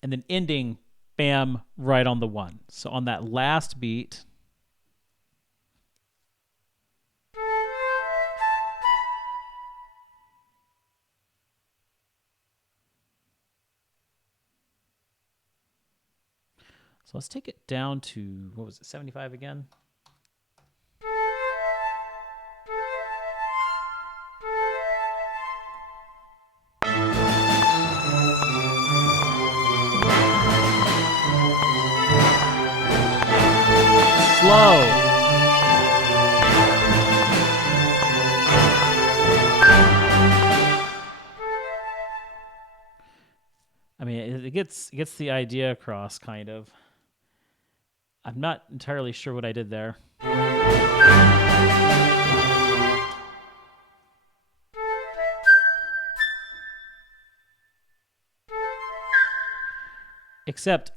and then ending, bam, right on the 1. So on that last beat. So let's take it down to, what was it, 75 again? Slow. I mean, it gets the idea across, kind of. I'm not entirely sure what I did there. Except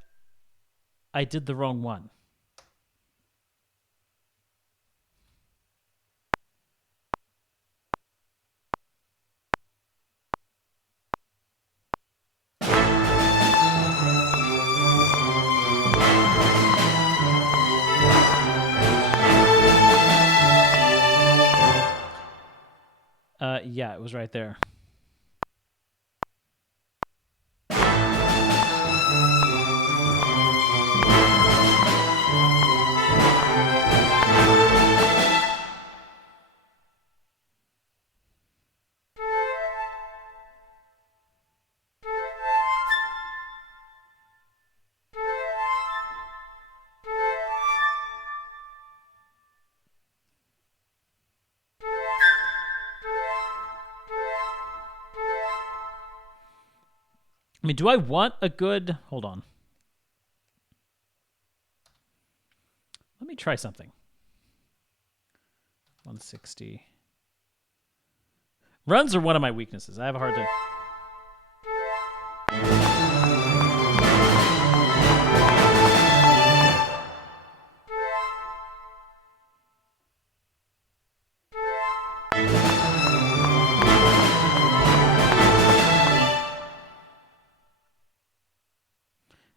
I did the wrong one. Yeah, it was right there. I mean, do I want a good... Hold on. Let me try something. 160. Runs are one of my weaknesses. I have a hard time...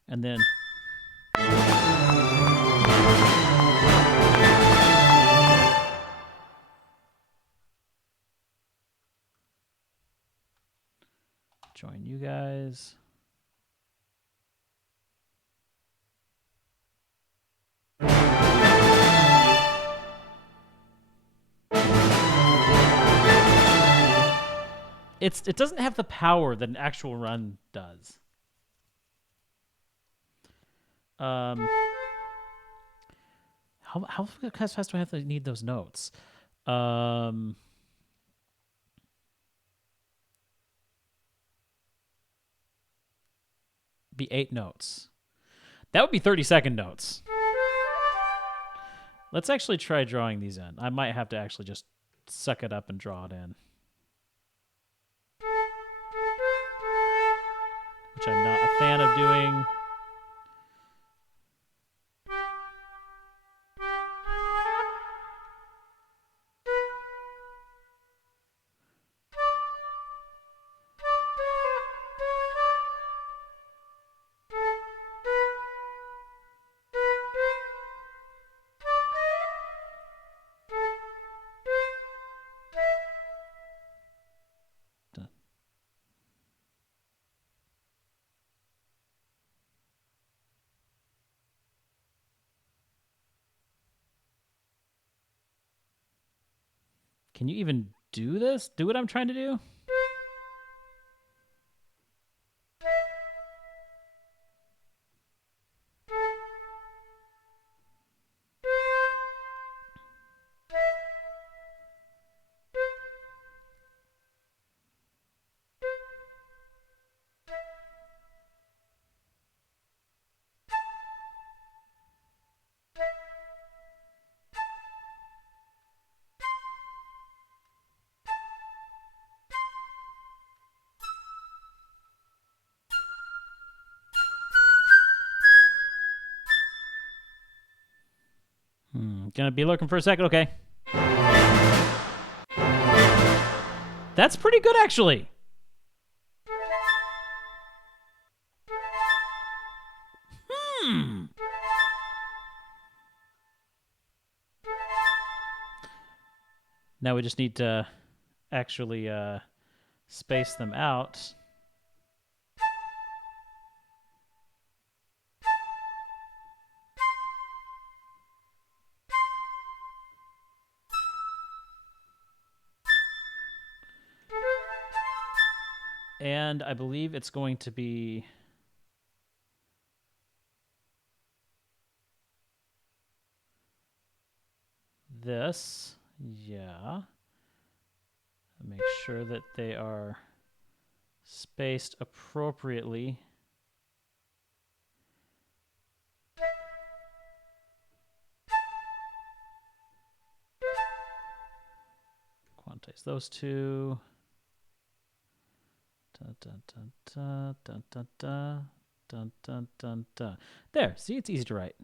And then... join you guys. It doesn't have the power that an actual run does. How fast do I have to need those notes? Be 8 notes. That would be 30-second notes. Let's actually try drawing these in. I might have to actually just suck it up and draw it in. Which I'm not a fan of doing. Can you even do this? Do what I'm trying to do? Gonna be looking for a second. Okay. That's pretty good, actually. Now we just need to actually space them out. And I believe it's going to be this. Yeah. Make sure that they are spaced appropriately. Quantize those two. Dun, dun, dun, dun, dun, dun, dun, dun, dun, dun, dun. There, see, it's easy to write.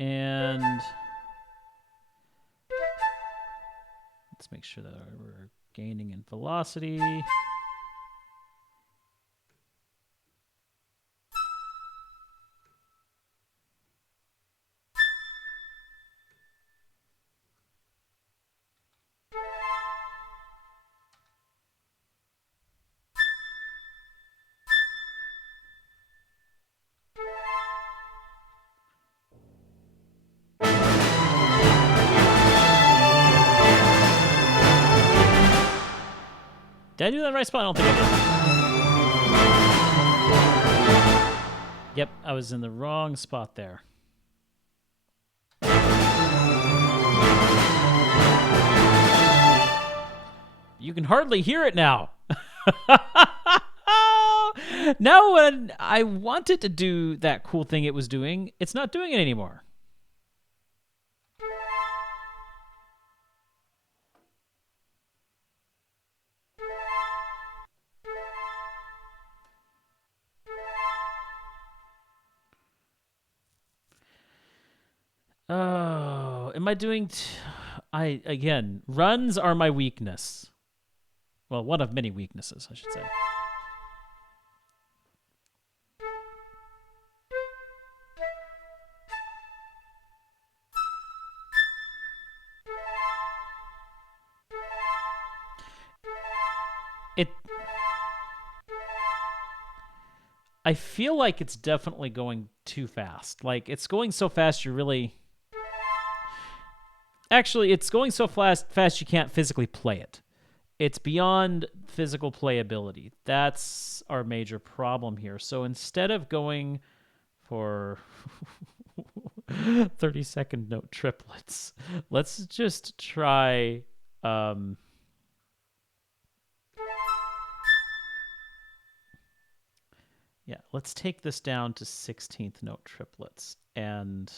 And let's make sure that we're gaining in velocity. Did I do that in the right spot? I don't think I did. Yep, I was in the wrong spot there. You can hardly hear it now. Now when I wanted to do that cool thing it was doing, it's not doing it anymore. Oh, am I doing? Again, runs are my weakness. Well, one of many weaknesses, I should say. It. I feel like it's definitely going too fast. Like it's going so fast, you're really. Actually, it's going so fast you can't physically play it. It's beyond physical playability. That's our major problem here. So instead of going for 30-second note triplets, let's just try yeah, let's take this down to 16th note triplets and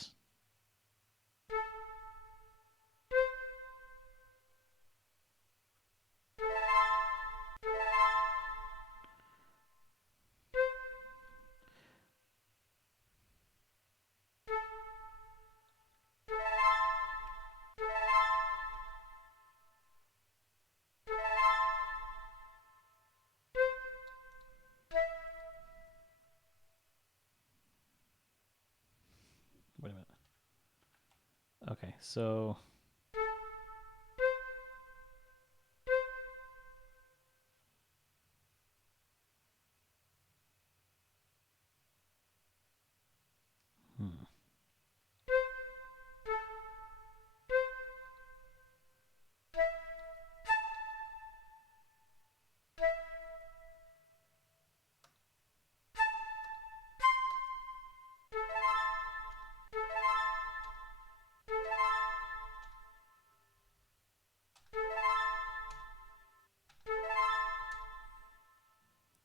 wait a minute. Okay, so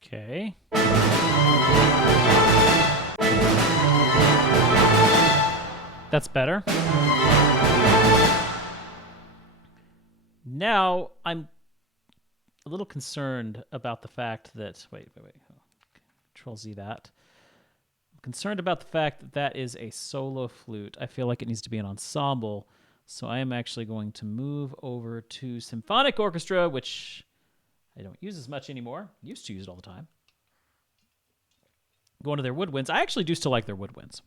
okay. That's better. Now I'm a little concerned about the fact that wait. Control Z that. I'm concerned about the fact that that is a solo flute. I feel like it needs to be an ensemble. So I am actually going to move over to symphonic orchestra, which I don't use as much anymore. Used to use it all the time. Going to their woodwinds. I actually do still like their woodwinds.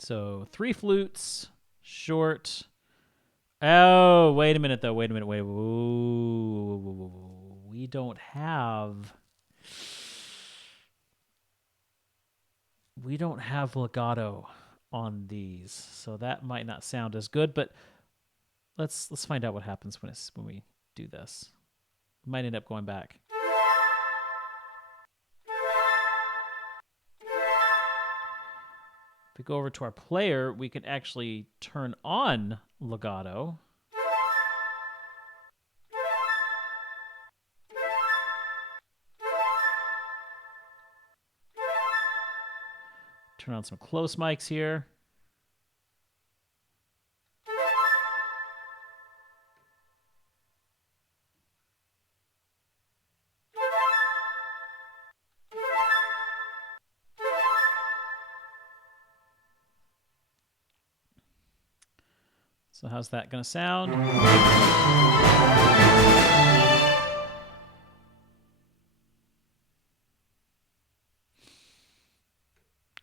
So 3 flutes, short. Oh, wait a minute, though. Wait a minute. Wait. Whoa. We don't have legato on these, so that might not sound as good. But let's find out what happens when we do this. Might end up going back. If we go over to our player, we can actually turn on legato. Turn on some close mics here. So how's that going to sound?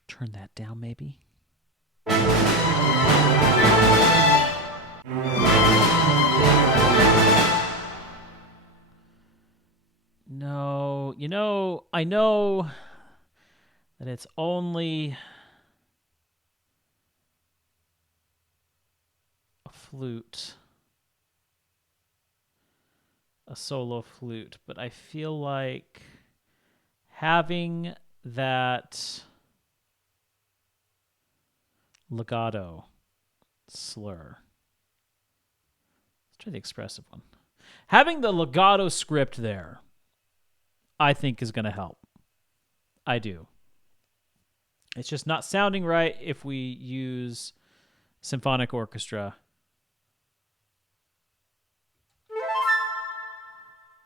Turn that down, maybe. No, I know that it's only a flute, a solo flute, but I feel like having that legato slur. Let's try the expressive one. Having the legato script there, I think, is going to help. I do. It's just not sounding right if we use symphonic orchestra.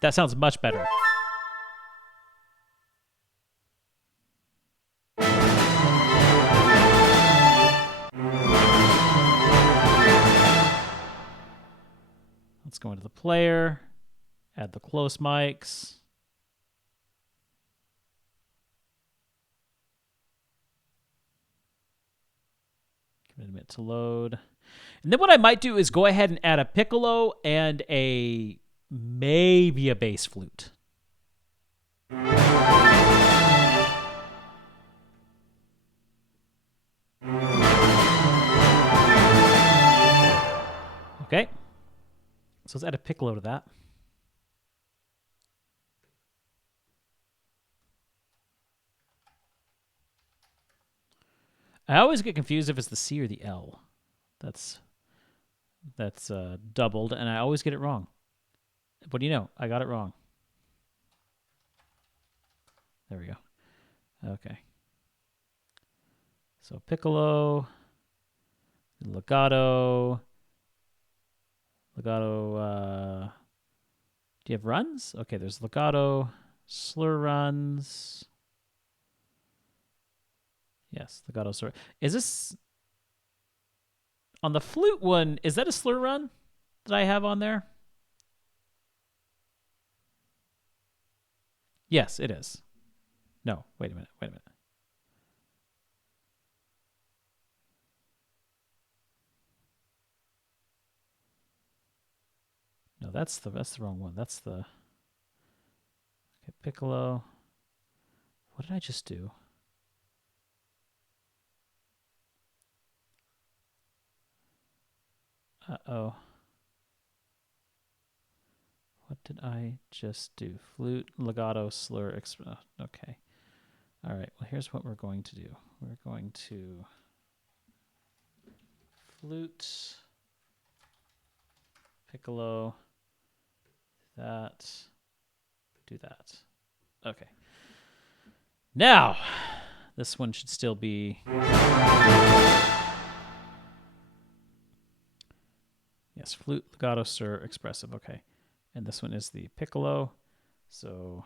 That sounds much better. Let's go into the player, add the close mics. Give it a minute to load. And then what I might do is go ahead and add a piccolo and maybe a bass flute. Okay. So let's add a piccolo to that. I always get confused if it's the C or the L. That's doubled, and I always get it wrong. What do you know? I got it wrong. There we go. Okay. So piccolo, legato. Legato, do you have runs? Okay, there's legato, slur runs. Yes, legato slur. Is this on the flute one? Is that a slur run that I have on there? Yes, it is. No, wait a minute. No, that's the wrong one. That's the okay, piccolo. What did I just do? Uh-oh. What did I just do? Flute, legato, slur, okay. All right, well, here's what we're going to do. We're going to flute, piccolo, that, do that. Okay. Now, this one should still be... Yes, flute, legato, slur, expressive. Okay. And this one is the piccolo. So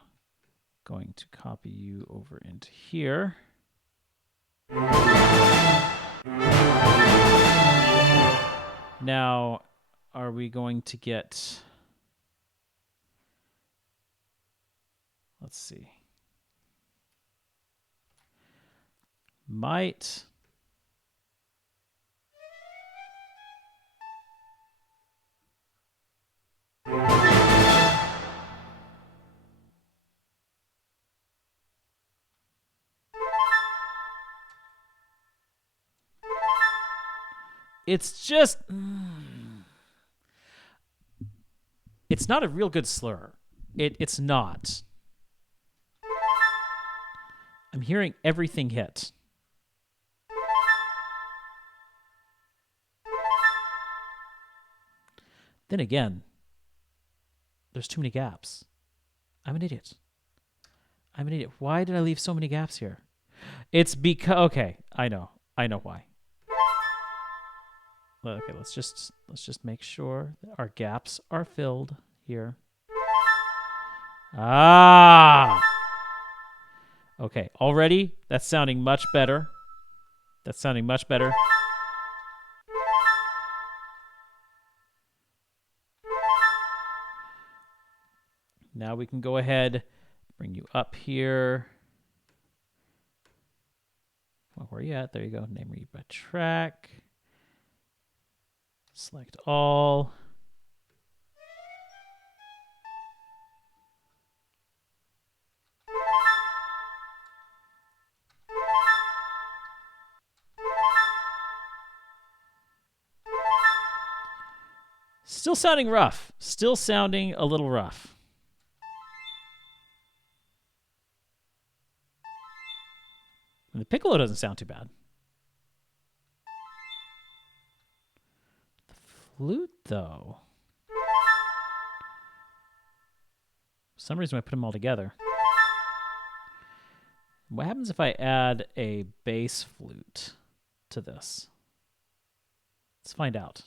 going to copy you over into here. Now, are we going to get... Let's see. Might... It's just... It's not a real good slur. It's not. I'm hearing everything hit. Then again, there's too many gaps. I'm an idiot. Why did I leave so many gaps here? It's because... Okay, I know why. Okay, let's just make sure that our gaps are filled here. Ah! Okay, already that's sounding much better. Now we can go ahead, bring you up here. Well, where are you at? There you go. Name read by track. Select all. Still sounding rough. Still sounding a little rough. And the piccolo doesn't sound too bad. The flute, though. For some reason, I put them all together. What happens if I add a bass flute to this? Let's find out.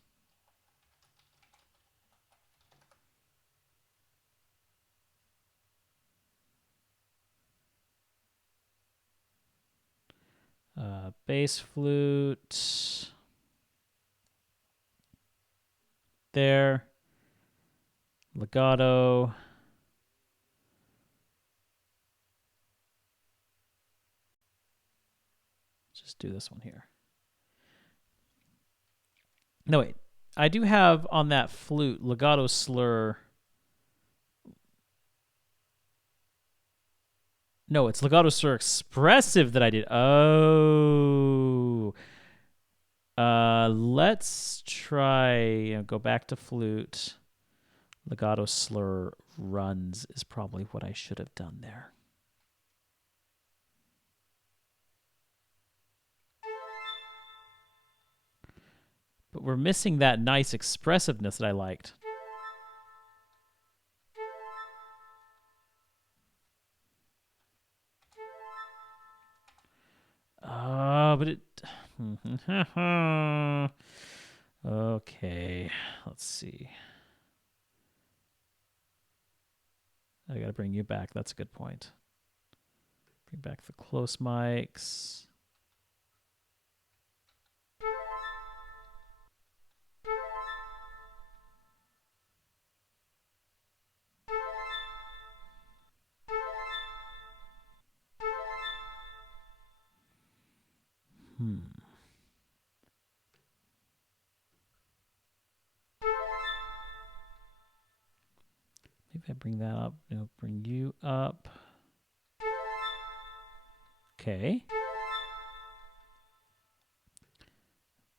Bass flute. There. legato. Just do this one here. No, wait. I do have on that flute legato slur. No, it's legato slur expressive that I did. Oh. Let's try go back to flute. Legato slur runs is probably what I should have done there. But we're missing that nice expressiveness that I liked. But it... Okay, let's see. I gotta bring you back. That's a good point. Bring back the close mics. Maybe I bring that up. No, bring you up. Okay.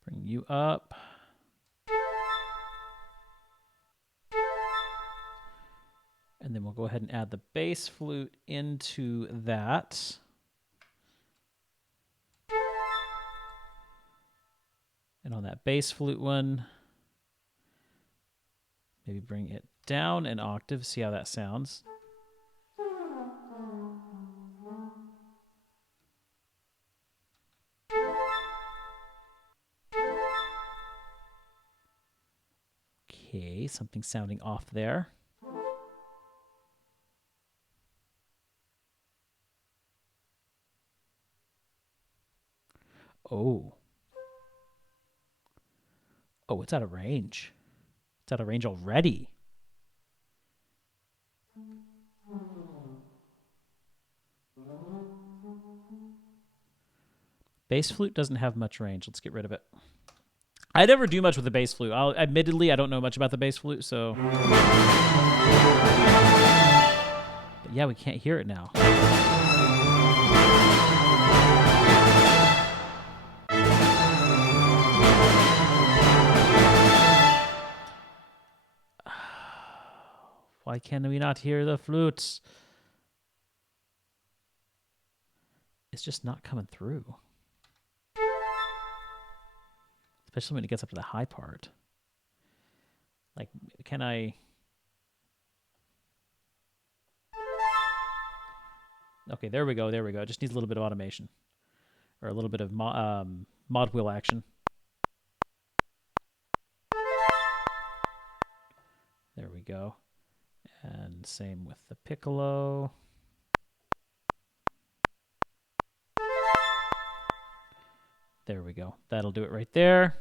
Bring you up. And then we'll go ahead and add the bass flute into that. And on that bass flute one, maybe bring it down an octave, see how that sounds. Okay, something sounding off there. Oh. Oh, it's out of range. It's out of range already. Bass flute doesn't have much range. Let's get rid of it. I never do much with the bass flute. Admittedly, I don't know much about the bass flute, so... But yeah, we can't hear it now. Why can we not hear the flutes? It's just not coming through. Especially when it gets up to the high part. Like, can I... Okay, there we go, there we go. It just needs a little bit of automation. Or a little bit of mod wheel action. There we go. And same with the piccolo. There we go. That'll do it right there.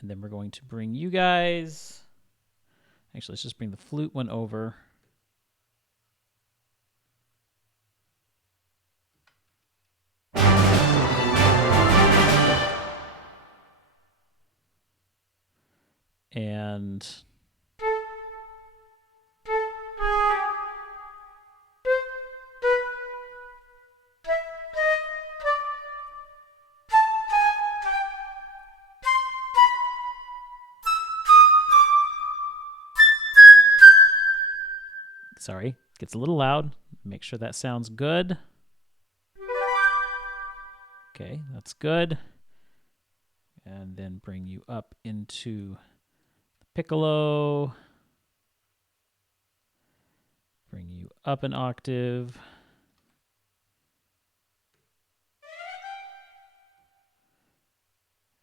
And then we're going to bring you guys... Actually, let's just bring the flute one over. And... Sorry, gets a little loud. Make sure that sounds good. Okay, that's good. And then bring you up into the piccolo. Bring you up an octave.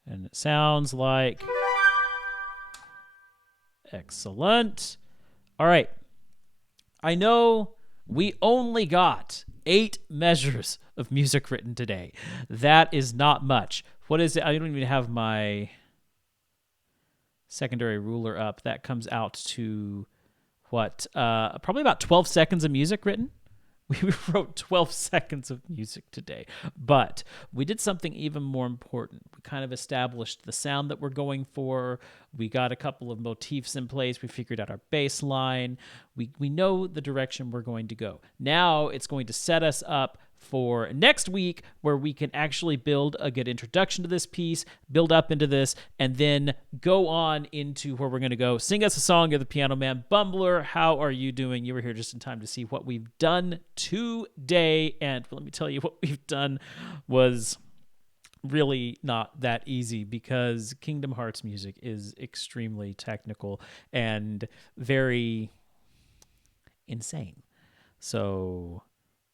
And it sounds like... Excellent. All right. I know we only got 8 measures of music written today. That is not much. What is it? I don't even have my secondary ruler up. That comes out to what? Probably about 12 seconds of music written. We wrote 12 seconds of music today, but we did something even more important. We kind of established the sound that we're going for. We got a couple of motifs in place. We figured out our bass line. We know the direction we're going to go. Now it's going to set us up for next week, where we can actually build a good introduction to this piece, build up into this, and then go on into where we're going to go. Sing us a song, you're the Piano Man. Bumbler, how are you doing? You were here just in time to see what we've done today, and let me tell you, what we've done was really not that easy, because Kingdom Hearts music is extremely technical and very insane. So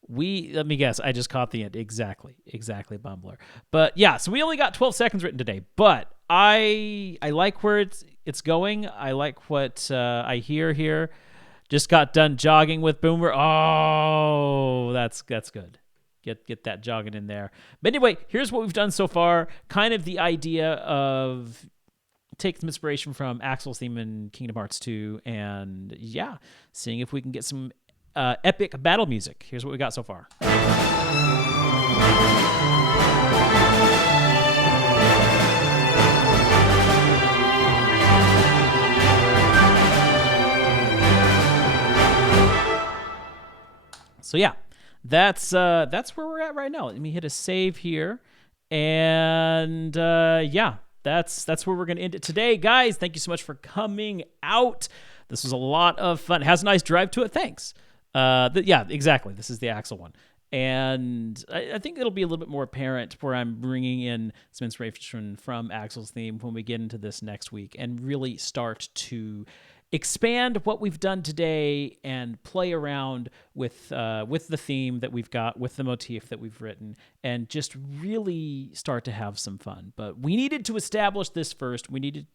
let me guess, I just caught the end. Exactly, Bumbler. But yeah, so we only got 12 seconds written today, but I like where it's going. I like what I hear here. Just got done jogging with Boomer. Oh, that's good. Get that jogging in there. But anyway, here's what we've done so far. Kind of the idea of take some inspiration from Axel's theme in Kingdom Hearts 2, and yeah, seeing if we can get some epic battle music. Here's what we got so far. So yeah, that's where we're at right now. Let me hit a save here, and yeah, that's where we're gonna end it today, guys. Thank you so much for coming out. This was a lot of fun. It has a nice drive to it. Thanks. Yeah, exactly. This is the Axel one. And I think it'll be a little bit more apparent where I'm bringing in some inspiration from Axel's theme when we get into this next week and really start to expand what we've done today and play around with the theme that we've got, with the motif that we've written, and just really start to have some fun. But we needed to establish this first.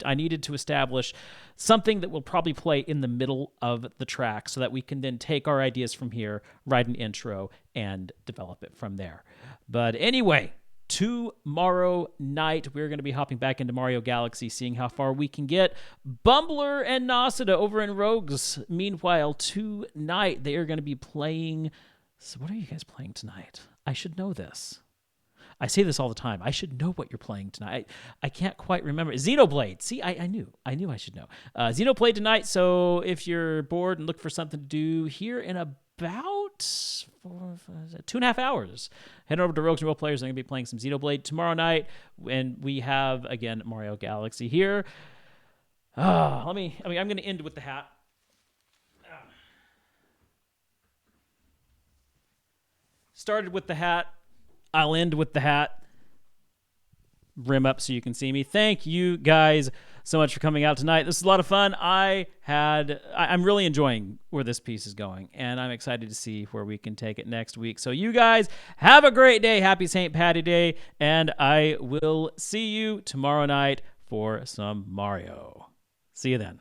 I needed to establish something that will probably play in the middle of the track, so that we can then take our ideas from here, write an intro, and develop it from there. But anyway, tomorrow night, we're going to be hopping back into Mario Galaxy, seeing how far we can get. Bumbler and Nasada over in Rogues. Meanwhile, tonight, they are going to be playing... So what are you guys playing tonight? I should know this. I say this all the time. I should know what you're playing tonight. I can't quite remember. Xenoblade. See, I knew I should know. Xenoblade tonight, so if you're bored and look for something to do here in about 2.5 hours, head over to Rogues and Role Players. I'm going to be playing some Xenoblade tomorrow night, and we have, again, Mario Galaxy here. I'm going to end with the hat. Started with the hat. I'll end with the hat. Rim up so you can see me. Thank you guys so much for coming out tonight. This is a lot of fun. I'm really enjoying where this piece is going, and I'm excited to see where we can take it next week. So you guys have a great day. Happy St. Patty Day, and I will see you tomorrow night for some Mario. See you then.